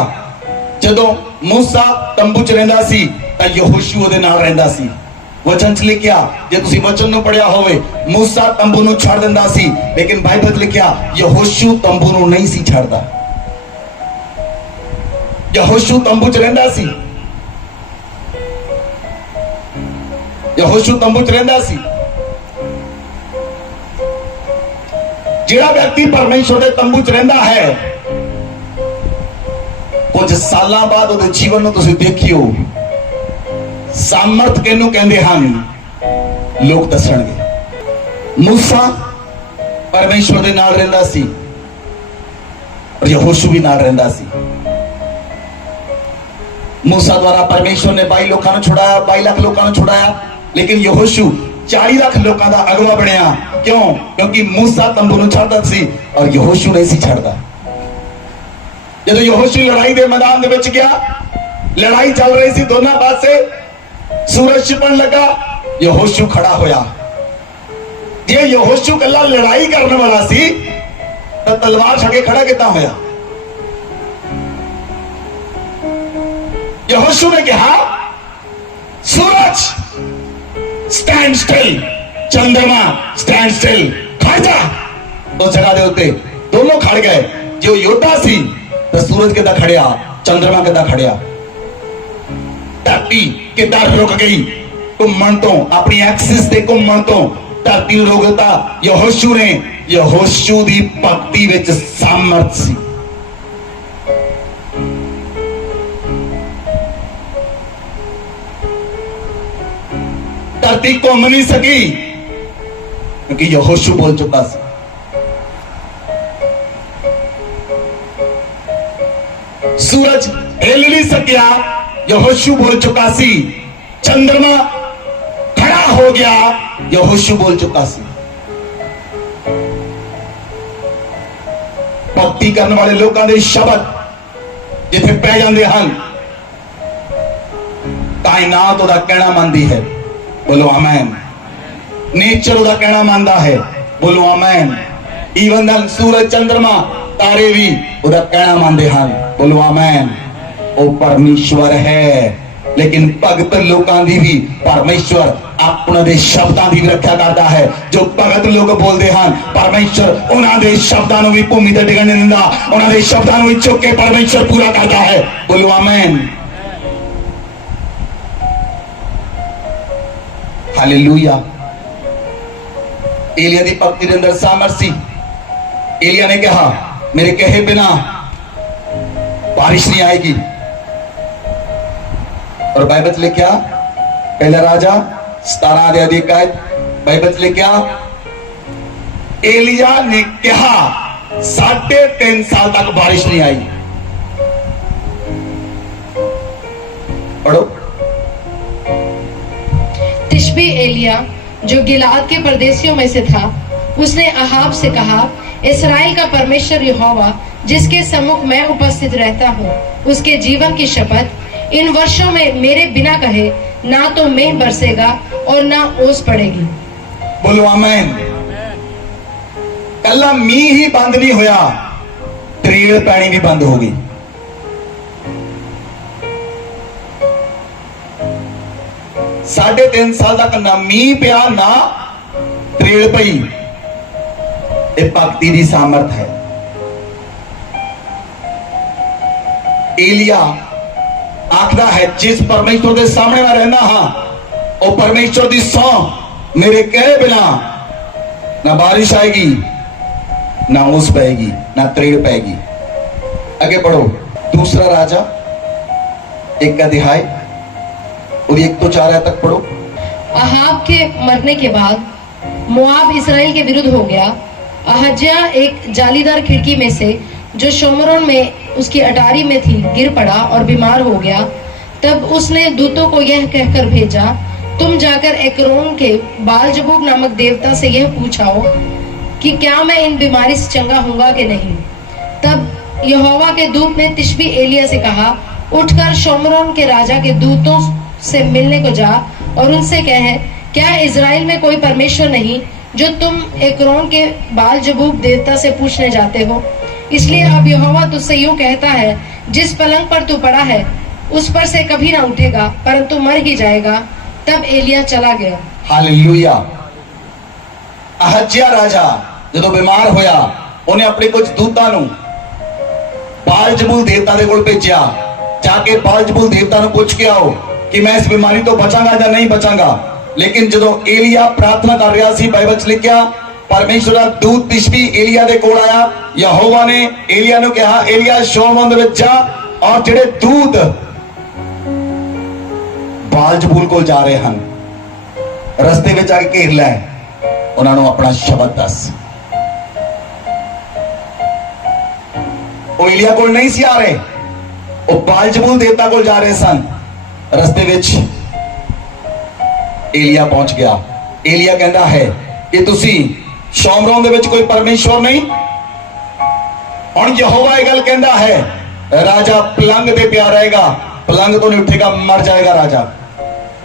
जदों मूसा तंबू च रहिंदा सी तां यहोशू उहदे नाल रहिंदा सी। वचन च लिखिया, जे तुसीं वचन नूं पढ़िया होवे, मूसा तंबू नूं छड़ दिंदा सी, लेकिन बाइबल च लिखिया यहोशू तंबू नूं नहीं सी छड़दा। यहोशू तंबू च रहिंदा सी, यहोशू तंबू च रहिंदा सी। जिहड़ा व्यक्ति परमेश्वर दे तंबू च रहिंदा है, कुछ सालां बाद उहदे जीवन नूं तुसीं देखियो सामर्थ किहनूं कहंदे हन लोग दसणगे। मूसा परमेश्वर दे नाल रहिंदा सी, और यहोशू भी नाल रहिंदा सी। मूसा द्वारा परमेश्वर ने 22 लोगों को छुड़ाया, 22 लाख लोगों को छुड़ाया, लेकिन यहोशू 40 लाख लोगों का अगवा बनया। क्यों? क्योंकि मूसा तंबू नूं छड्डदा सी और यहोशू नहीं सी छड्डदा। जदों यहोशू लड़ाई के मैदान दे विच गया, लड़ाई चल रही सी दोनों पासे, सूरज छिपण लगा, यहोशू खड़ा होया। जे यहोशू कल्ला लड़ाई करने वाला सी तो तलवार छके खड़ा कितना होया? यहोशू ने कहा, सूरज स्टैंड स्टिल, चंद्रमा स्टैंड स्टिल, खड़ जा। तो जगह दे उत्ते दोनों खड़ गए। जो योद्धा सी तो सूरज किदा खड़िया, चंद्रमा किदा खड़िया, धरती किदा रुक गई घूमण तो, अपनी एक्सिस ते घूमण तो धरती रोक दिता। यहोशू ने, यहोशू दी भक्ति विच सामर्थ सी। धरती घूम नहीं सकी क्योंकि यहोशू बोल चुका सी। सूरज हिल नहीं सकिया, यहोशू बोल चुका सी। चंद्रमा खड़ा हो गया, यहोशू बोल चुका सी। भक्ति करने वाले लोगों के शब्द जिथे पै जाते हैं, कायनात उहदा कहना मानती है, बोलो आमेन। नेचर उहदा कहना मानता है, बोलो आमेन। इवन द सूरज चंद्रमा तारे भी उहदा कहना मानते हैं, बोलो आमेन। वो परमेश्वर है, लेकिन भगत लोगों की भी परमेश्वर अपने दे शब्दां की भी रक्षा करता है। जो भगत लोग बोलते हैं, परमेश्वर उन्होंने शब्दां नूं भी भूमि ते डिगण नहीं दिंदा, उन्होंने शब्दां नूं भी चुक के परमेश्वर पूरा करता है, बोलो आमेन। हालेलुया। एलिया दी भक्ति दे अंदर सामर्थ सी। एलिया ने कहा, मेरे कहे बिना बारिश नहीं आएगी। और बाइबल च लिखा, पहला राजा 17 अध्याय बाइबल च लिखा, एलिया ने कहा 3.5 साल तक बारिश नहीं आई। पढ़ो। तिशबी एलिया जो गिलाद के परदेशियों में से था, उसने अहाब से कहा, इस्राएल का परमेश्वर यहोवा जिसके सम्मुख मैं उपस्थित रहता हूँ, उसके जीवन की शपथ, इन वर्षों में मेरे बिना कहे ना तो मेघ बरसेगा और ना ओस पड़ेगी। बोलो आमेन। कल्ला मींह ही बंद नहीं होया, त्रेड़ पैनी भी बंद होगी। साढ़े 3 साल तक ना मींह पिया ना त्रेड़ पई। ये भक्ति की सामर्थ है। एलिया आखदा है, जिस परमेश्वर के सामने मैं रहना हाँ, वो परमेश्वर की सौ, मेरे कहे बिना ना बारिश आएगी, ना ओस पएगी, ना त्रेड़ पएगी। आगे बढ़ो। दूसरा राजा 1 अध्याय और 1 तो 4 तक पढ़ो। अहाब के मरने के बाद मोआब इसराइल के विरुद्ध हो गया। अहज्या एक जालीदार खिड़की में से जो शोमरोन में उसकी अटारी में थी गिर पड़ा और बीमार हो गया। तब उसने दूतों को यह कहकर भेजा, तुम जाकर एक्रोन के बालजबूब नामक देवता से यह पूछाओ कि क्या मैं इन बीमारी से चंगा होऊंगा कि नहीं। तब यहोवा के दूत ने तिशबी एलिया से कहा, उठकर शोमरोन के राजा के दूतों से मिलने को जा और उनसे कह, क्या इजराइल में कोई परमेश्वर नहीं जो तुम एक्रोन के बालजबूब देवता से पूछने जाते हो। इसलिए अब यहोवा तुझसे यूं कहता है, जिस पलंग पर तू पड़ा है उस पर से कभी ना उठेगा, परंतु मर ही जाएगा। तब एलिया चला गया। हालेलुया। अहज्या राजा जो बीमार होया, उन्हें अपने कुछ दूतां नूं बालजबूल देवता दे कोल भेजिया। जाके बालजबूल देवता नूं पूछ के आओ कि मैं इस बीमारी तो बचांगा या नहीं बचांगा। लेकिन जो एलिया प्रार्थना कर रहा सी, बाइबल च लिखा, परमेश्वर का दूत तिशबी एलिया दे कोल आया। यहोवा ने एलिया नूं कहा, एलिया शोमरोन दे विच जा और जेड़े दूत बालजबूल कोल जा रहे हैं रस्ते में जाके घेर लै, उन्होंने अपना शब्द दस। ਉਹ ਏਲੀਆ ਕੋਲ ਨਹੀਂ ਸੀ ਆ ਰਹੇ, ਉਹ ਬਾਲਜ਼ਬੂਲ ਦੇਵਤਾ ਕੋਲ ਜਾ ਰਹੇ ਸਨ। ਰਸਤੇ ਵਿੱਚ ਏਲੀਆ ਪਹੁੰਚ ਗਿਆ। ਏਲੀਆ ਕਹਿੰਦਾ ਹੈ ਕਿ ਤੁਸੀਂ ਸ਼ੋਮਰੋਨ ਦੇ ਵਿੱਚ ਕੋਈ ਪਰਮੇਸ਼ਵਰ ਨਹੀਂ। ਹੁਣ ਯਹੋਵਾ ਇਹ ਗੱਲ ਕਹਿੰਦਾ ਹੈ, ਰਾਜਾ ਪਲੰਗ ਤੇ ਪਿਆ ਰਹੇਗਾ, ਪਲੰਗ ਤੋਂ ਨਹੀਂ ਉੱਠੇਗਾ, ਮਰ ਜਾਏਗਾ ਰਾਜਾ।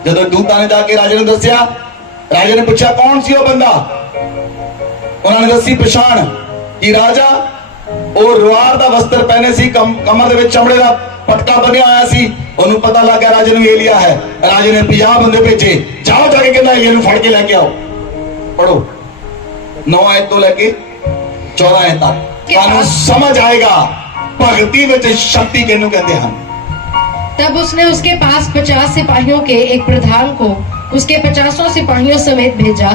ਜਦੋਂ ਦੂਤਾਂ ਨੇ ਜਾ ਕੇ ਰਾਜੇ ਨੂੰ ਦੱਸਿਆ, ਰਾਜੇ ਨੇ ਪੁੱਛਿਆ ਕੌਣ ਸੀ ਉਹ ਬੰਦਾ, ਉਹਨਾਂ ਨੇ ਦੱਸੀ ਪਛਾਣ ਕਿ ਰਾਜਾ ਉਹ ਰੁਆਰ ਦਾ ਵਸਤਰ ਪਹਿਨੇ ਸੀ, ਕਮਰ ਦੇ ਵਿੱਚ ਚਮੜੇ ਦਾ ਪਟਕਾ ਬੰਨਿਆ ਹੋਇਆ ਸੀ। ਉਹਨੂੰ ਪਤਾ ਲੱਗ ਗਿਆ ਰਾਜੇ ਨੂੰ ਏਲੀਆ ਹੈ। ਰਾਜੇ ਨੇ 50 ਬੰਦੇ ਭੇਜੇ, ਜਾਓ ਜਾ ਕੇ ਕਹਿੰਦਾ ਏਲੀਆ ਨੂੰ ਫੜ ਕੇ ਲੈ ਕੇ ਆਓ। ਪੜੋ 9 ਆਇਤ ਤੋਂ ਲੈ ਕੇ 14 ਆਇਤ ਤੱਕ, ਤੁਹਾਨੂੰ समझ आएगा भक्ति ਵਿੱਚ शक्ति किहनू कहते हैं। तब उसने उसके पास 50 सिपाहियों के एक प्रधान को उसके 50 सिपाहियों समेत भेजा।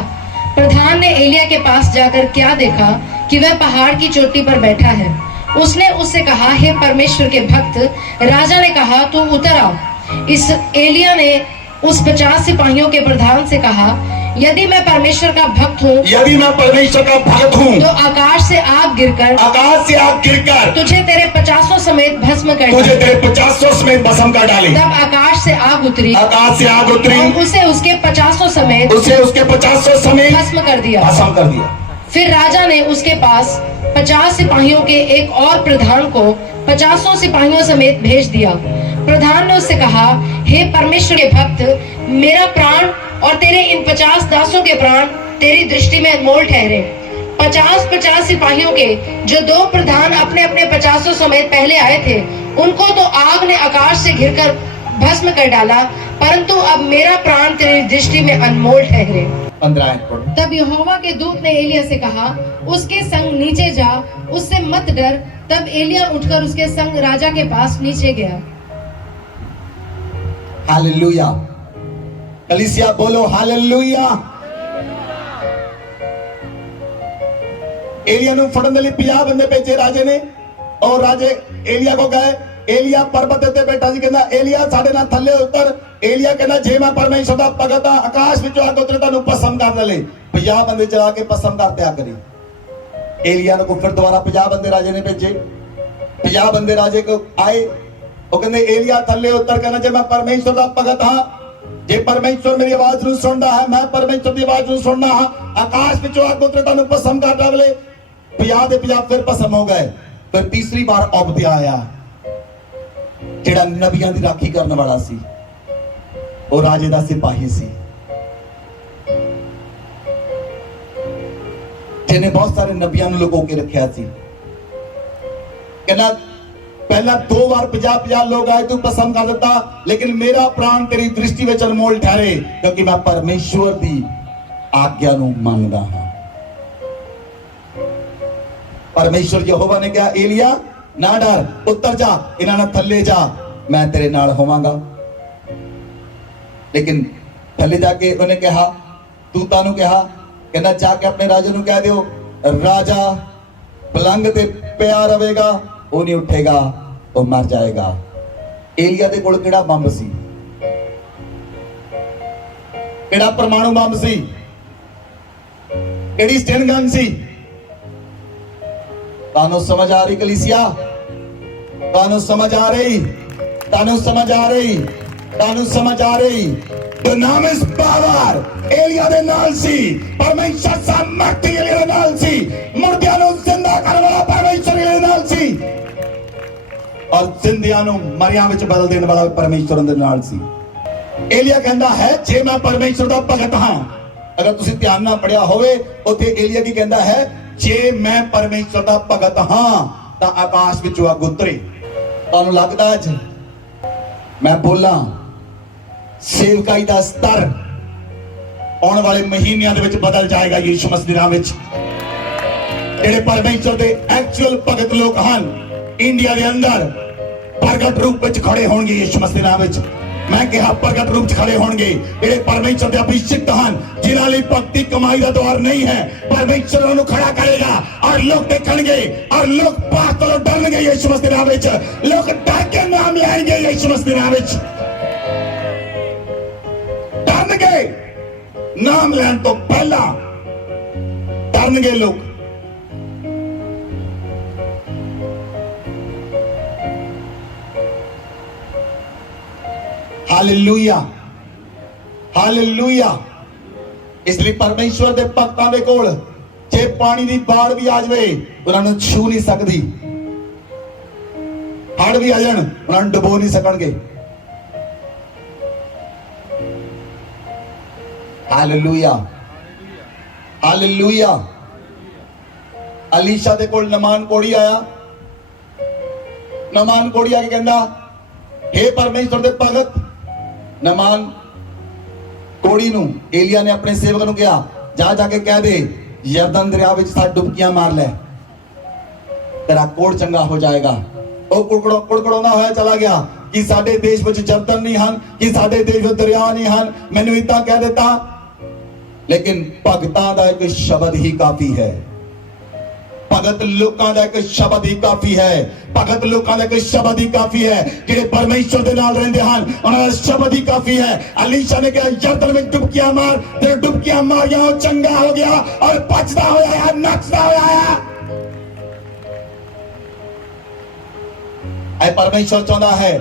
प्रधान ने एलिया के पास जाकर क्या देखा कि वह पहाड़ की चोटी पर बैठा है। उसने उससे कहा, हे परमेश्वर के भक्त, राजा ने कहा तू उतर आ। इस एलिया ने उस 50 सिपाहियों के प्रधान से कहा, यदि मैं परमेश्वर का भक्त हूँ, यदि मैं परमेश्वर का भक्त हूँ, तो आकाश से आग गिरकर तुझे तेरे 50 समेत भस्म कर तुझे तेरे 50 समेत भस्म कर डाले। तब आकाश से आग उतरी और उसे उसके 50 समेत भस्म कर दिया। फिर राजा ने उसके पास 50 सिपाहियों के एक और प्रधान को 50 सिपाहियों समेत भेज दिया। प्रधान ने उससे कहा, हे परमेश्वर के भक्त, मेरा प्राण और तेरे इन 50 दासों के प्राण तेरी दृष्टि में अनमोल ठहरे। 50 सिपाहियों के जो 2 प्रधान अपने अपने 50 समेत पहले आए थे, उनको तो आग ने आकाश से घिरकर भस्म कर डाला, परंतु अब मेरा प्राण तेरी दृष्टि में अनमोल ठहरे। 15 तब यहोवा के दूत ने एलिया से कहा, उसके संग नीचे जा, उससे मत डर। तब एलिया उठकर उसके संग राजा के पास नीचे गया। हालेलुया, कलीसिया बोलो हालेलुया। एलिया ਨੂੰ ਫੜਨ ਦੇ ਲਈ 50 ਬੰਦੇ ਭੇਜੇ ਰਾਜੇ ਨੇ, ਔਰ ਰਾਜੇ ਏਲੀਆ ਕੋ ਗਏ। ਏਲੀਆ ਪਰਬਤ ਤੇ ਬੈਠਾ ਸੀ, ਕਹਿੰਦਾ ਏਲੀਆ ਸਾਡੇ ਨਾਲ ਥੱਲੇ ਉਤਰ। ਏਲੀਆ ਕਹਿੰਦਾ ਜੇ ਮੈਂ ਪਰਮੇਸ਼ਰ ਦਾ ਭਗਤ ਹਾਂ, ਆਕਾਸ਼ ਵਿੱਚੋਂ ਅੱਗ ਉਤਰੇ ਤੁਹਾਨੂੰ ਭਸਮ ਕਰ ਲੈ। 50 ਬੰਦੇ ਚਲਾ ਕੇ ਭਸਮ ਕਰ ਤਿਆ ਕਰੀ। ਏਲੀਆ ਨੂੰ ਫਿਰ ਦੁਬਾਰਾ 50 ਬੰਦੇ ਰਾਜੇ ਨੇ ਭੇਜੇ। 50 ਬੰਦੇ ਰਾਜੇ ਕੋ ਆਏ, ਉਹ ਕਹਿੰਦੇ ਏਲੀਆ ਥੱਲੇ ਉਤਰ। ਕਹਿੰਦਾ ਜੇ ਮੈਂ ਪਰਮੇਸ਼ਰ ਦਾ ਭਗਤ ਹਾਂ, ਜੇ ਪਰਮੇਸ਼ਰ ਮੇਰੀ ਆਵਾਜ਼ ਨੂੰ ਸੁਣਦਾ ਹੈ, ਮੈਂ ਪਰਮੇਸ਼ਰ ਦੀ ਆਵਾਜ਼ ਨੂੰ ਸੁਣਨਾ ਹਾਂ, ਆਕਾਸ਼ ਵਿੱਚੋਂ ਅੱਗ ਉਤਰੇ ਤੁਹਾਨੂੰ ਭਸਮ ਕਰ ਡਾਲੇ। 50 ਦੇ 50 ਫਿਰ ਭਸਮ ਹੋ ਗਏ। ਫਿਰ ਤੀਸਰੀ ਵਾਰ ਔਬਦਿਆ ਆਇਆ, ਜਿਹੜਾ ਨਬੀਆਂ ਦੀ ਰਾਖੀ ਕਰਨ ਵਾਲਾ ਸੀ, ਉਹ ਰਾਜੇ ਦਾ ਸਿਪਾਹੀ ਸੀ, ਜਿਹਨੇ ਬਹੁਤ ਸਾਰੇ ਨਬੀਆਂ ਨੂੰ ਲੁਕੋ ਕੇ ਰੱਖਿਆ ਸੀ। ਕਹਿੰਦਾ ਪਹਿਲਾਂ 2 ਵਾਰ 50 ਲੋਕ ਆਏ, ਤੂੰ ਭਸਮ ਕਰ ਦਿੱਤਾ, ਲੇਕਿਨ ਮੇਰਾ ਪ੍ਰਾਣ ਤੇਰੀ ਦ੍ਰਿਸ਼ਟੀ ਵਿੱਚ ਅਨਮੋਲ ਠਹਿਰੇ, ਕਿਉਂਕਿ ਮੈਂ ਪਰਮੇਸ਼ਵਰ ਦੀ ਆਗਿਆ ਨੂੰ ਮੰਨਦਾ ਹਾਂ। परमेश्वर यहोवा ने कहा, एलिया ना डर, उतर जा, इन्हां थल्ले जा, मैं तेरे नाल होवांगा। लेकिन थल्ले जाके उन्हें कहा, दूतां नूं कहा, कहना जाके अपने राजे नूं कह दियो, राजा पलंग ते पिया रहेगा, वो नहीं उठेगा, वो मर जाएगा। एलिया दे कोल किहड़ा बंब सी, किहड़ा परमाणु बंब सी, किहड़ी स्टेन गन सी? तानू समझ आ रही कलीसिया? तानू समझ आ रही? तानू समझ आ रही? तानू समझ आ रही? डायनामिक पावर एलिया दे नाल सी, परमेश्वर सामर्थ्य एलिया दे नाल सी, मुर्दियां नू जिंदा करने वाला परमेश्वर एलिया दे नाल सी, और जिंदियां नू मरियां विच बदल देने वाला परमेश्वर दे नाल सी। एलिया कहंदा है, जे मैं परमेश्वर दा भगत हां। अगर तुसीं ध्यान नाल पढ़िया होवे, उत्थे एलिया की कहंदा है, जे मैं परमेश्वर दा भगत हां तां आकाश विचों अग उतरे। तुहानूं लगदा अज मैं बोलां सेवकाई दा स्तर आने वाले महीनों दे विच बदल जाएगा यीशु मसीह दे नाम विच। जिहड़े परमेश्वर दे एक्चुअल भगत लोग हन, इंडिया दे अंदर प्रगट रूप विच खड़े होणगे यीशु मसीह दे नाम विच। मैं कहा प्रगट रूप खड़े होंगे, जेडे परमेश्वर के अभिषिक्त हैं, जिन्हां लई भक्ति कमाई का द्वार नहीं है, परमेश्वर उन्हें खड़ा करेगा और लोग देखेंगे और लोग पास तो डरनगे यीशु मसीह नाम विच। लोग डर के नाम लेंगे यीशु मसीह नाम विच, डरनगे नाम लैन तो पहला डरनगे लोग। Hallelujah hallelujah. ਇਸ ਲਈ ਪਰਮੇਸ਼ਵਰ ਦੇ ਭਗਤਾਂ ਦੇ ਕੋਲ ਜੇ ਪਾਣੀ ਦੀ ਬਾੜ ਵੀ ਆ ਜਾਵੇ ਉਹਨਾਂ ਨੂੰ ਛੂ ਨਹੀਂ ਸਕਦੀ, ਹੜ ਵੀ ਆ ਜਾਣ ਉਹਨਾਂ ਨੂੰ ਡੁਬੋ ਨਹੀਂ ਸਕਣਗੇ। Hallelujah hallelujah. ਅਲੀਸ਼ਾ ਦੇ ਕੋਲ ਨਮਾਨ ਕੋੜੀ ਆਇਆ। ਨਮਾਨ ਕੋੜੀ ਆ ਕੇ ਕਹਿੰਦਾ, हे ਪਰਮੇਸ਼ਵਰ ਦੇ ਭਗਤ। ਨਮਾਨ ਕੋੜੀ ਨੂੰ ਏਲੀਆ ਨੇ ਆਪਣੇ ਸੇਵਕ ਨੂੰ ਕਿਹਾ, ਜਾ ਕੇ ਕਹਿ ਦੇ ਯਰਦਨ ਦਰਿਆ ਵਿੱਚ 7 ਡੁਬਕੀਆਂ ਮਾਰ ਲੈ, ਤੇਰਾ ਕੋੜ ਚੰਗਾ ਹੋ ਜਾਏਗਾ। ਉਹ ਕੁੜਕੜਾਉਂਦਾ ਹੋਇਆ ਚਲਾ ਗਿਆ ਕਿ ਸਾਡੇ ਦੇਸ਼ ਵਿੱਚ ਜਰਦਨ ਨਹੀਂ ਹਨ, ਕਿ ਸਾਡੇ ਦੇਸ਼ ਵਿੱਚ ਦਰਿਆ ਨਹੀਂ ਹਨ। ਮੈਨੂੰ ਇਦਾਂ ਕਹਿ ਦਿੱਤਾ, ਲੇਕਿਨ ਭਗਤਾਂ ਦਾ ਇੱਕ ਸ਼ਬਦ ਹੀ ਕਾਫੀ ਹੈ। ਭਗਤ ਲੋਕਾਂ ਦਾ ਇੱਕ ਸ਼ਬਦ ਹੀ ਕਾਫੀ ਹੈ। ਭਗਤ ਲੋਕਾਂ ਦਾ ਇੱਕ ਸ਼ਬਦ ਹੀ ਕਾਫੀ ਹੈ। ਜਿਹੜੇ ਪਰਮੇਸ਼ਵਰ ਦੇ ਨਾਲ ਰਹਿੰਦੇ ਹਨ ਉਹਨਾਂ ਦਾ ਸ਼ਬਦ ਹੀ ਕਾਫੀ ਹੈ। ਅਲੀਸ਼ਾ ਨੇ ਕਿਹਾ ਯਰਦਨ ਵਿੱਚ ਡੁਬਕੀਆਂ ਮਾਰ, ਤੇ ਡੁਬਕੀਆਂ ਮਾਰੀਆਂ, ਉਹ ਚੰਗਾ ਹੋ ਗਿਆ ਔਰ ਬਚਦਾ ਹੋਇਆ ਹੈ, ਨੱਚਦਾ ਹੋਇਆ ਹੈ। ਐ ਪਰਮੇਸ਼ਵਰ ਚਾਹੁੰਦਾ ਹੈ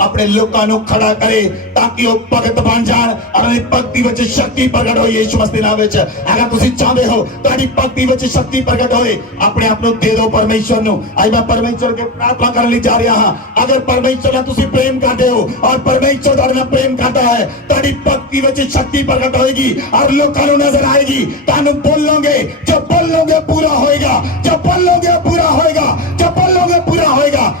ਆਪਣੇ ਲੋਕਾਂ ਨੂੰ ਖੜਾ ਕਰੇ ਤਾਂ ਕਿ ਉਹ ਭਗਤ ਬਣ ਜਾਣ, ਆਪਣੀ ਭਗਤੀ ਵਿੱਚ ਸ਼ਕਤੀ ਪ੍ਰਗਟ ਹੋਏ ਯਿਸੂ ਮਸੀਹ ਦੇ ਨਾਮ ਵਿੱਚ। ਅਗਰ ਤੁਸੀਂ ਚਾਹੁੰਦੇ ਹੋ ਤੁਹਾਡੀ ਭਗਤੀ ਵਿੱਚ ਸ਼ਕਤੀ ਪ੍ਰਗਟ ਹੋਏ, ਆਪਣੇ ਆਪ ਨੂੰ ਦੇ ਦਿਓ ਪਰਮੇਸ਼ਵਰ ਨੂੰ। ਅੱਜ ਮੈਂ ਪਰਮੇਸ਼ਵਰ ਕੇ ਪ੍ਰਾਰਥਨਾ ਕਰਨ ਲਈ ਜਾ ਰਿਹਾ ਹਾਂ। ਅਗਰ ਪਰਮੇਸ਼ਵਰ ਨਾਲ ਤੁਸੀਂ ਪ੍ਰੇਮ ਕਰਦੇ ਹੋ ਔਰ ਪਰਮੇਸ਼ਵਰ ਤੁਹਾਡੇ ਨਾਲ ਪ੍ਰੇਮ ਕਰਦਾ ਹੈ, ਤੁਹਾਡੀ ਭਗਤੀ ਵਿੱਚ ਸ਼ਕਤੀ ਪ੍ਰਗਟ ਹੋਏਗੀ ਔਰ ਲੋਕਾਂ ਨੂੰ ਨਜ਼ਰ ਆਏਗੀ। ਤੁਹਾਨੂੰ ਬੋਲੋਗੇ, ਜੋ ਬੋਲੋਗੇ ਪੂਰਾ ਹੋਏਗਾ, ਜੋ ਬੋਲੋਗੇ ਪੂਰਾ ਹੋਏਗਾ, ਜੋ ਬੋਲੋਗੇ ਪੂਰਾ ਹੋਏਗਾ।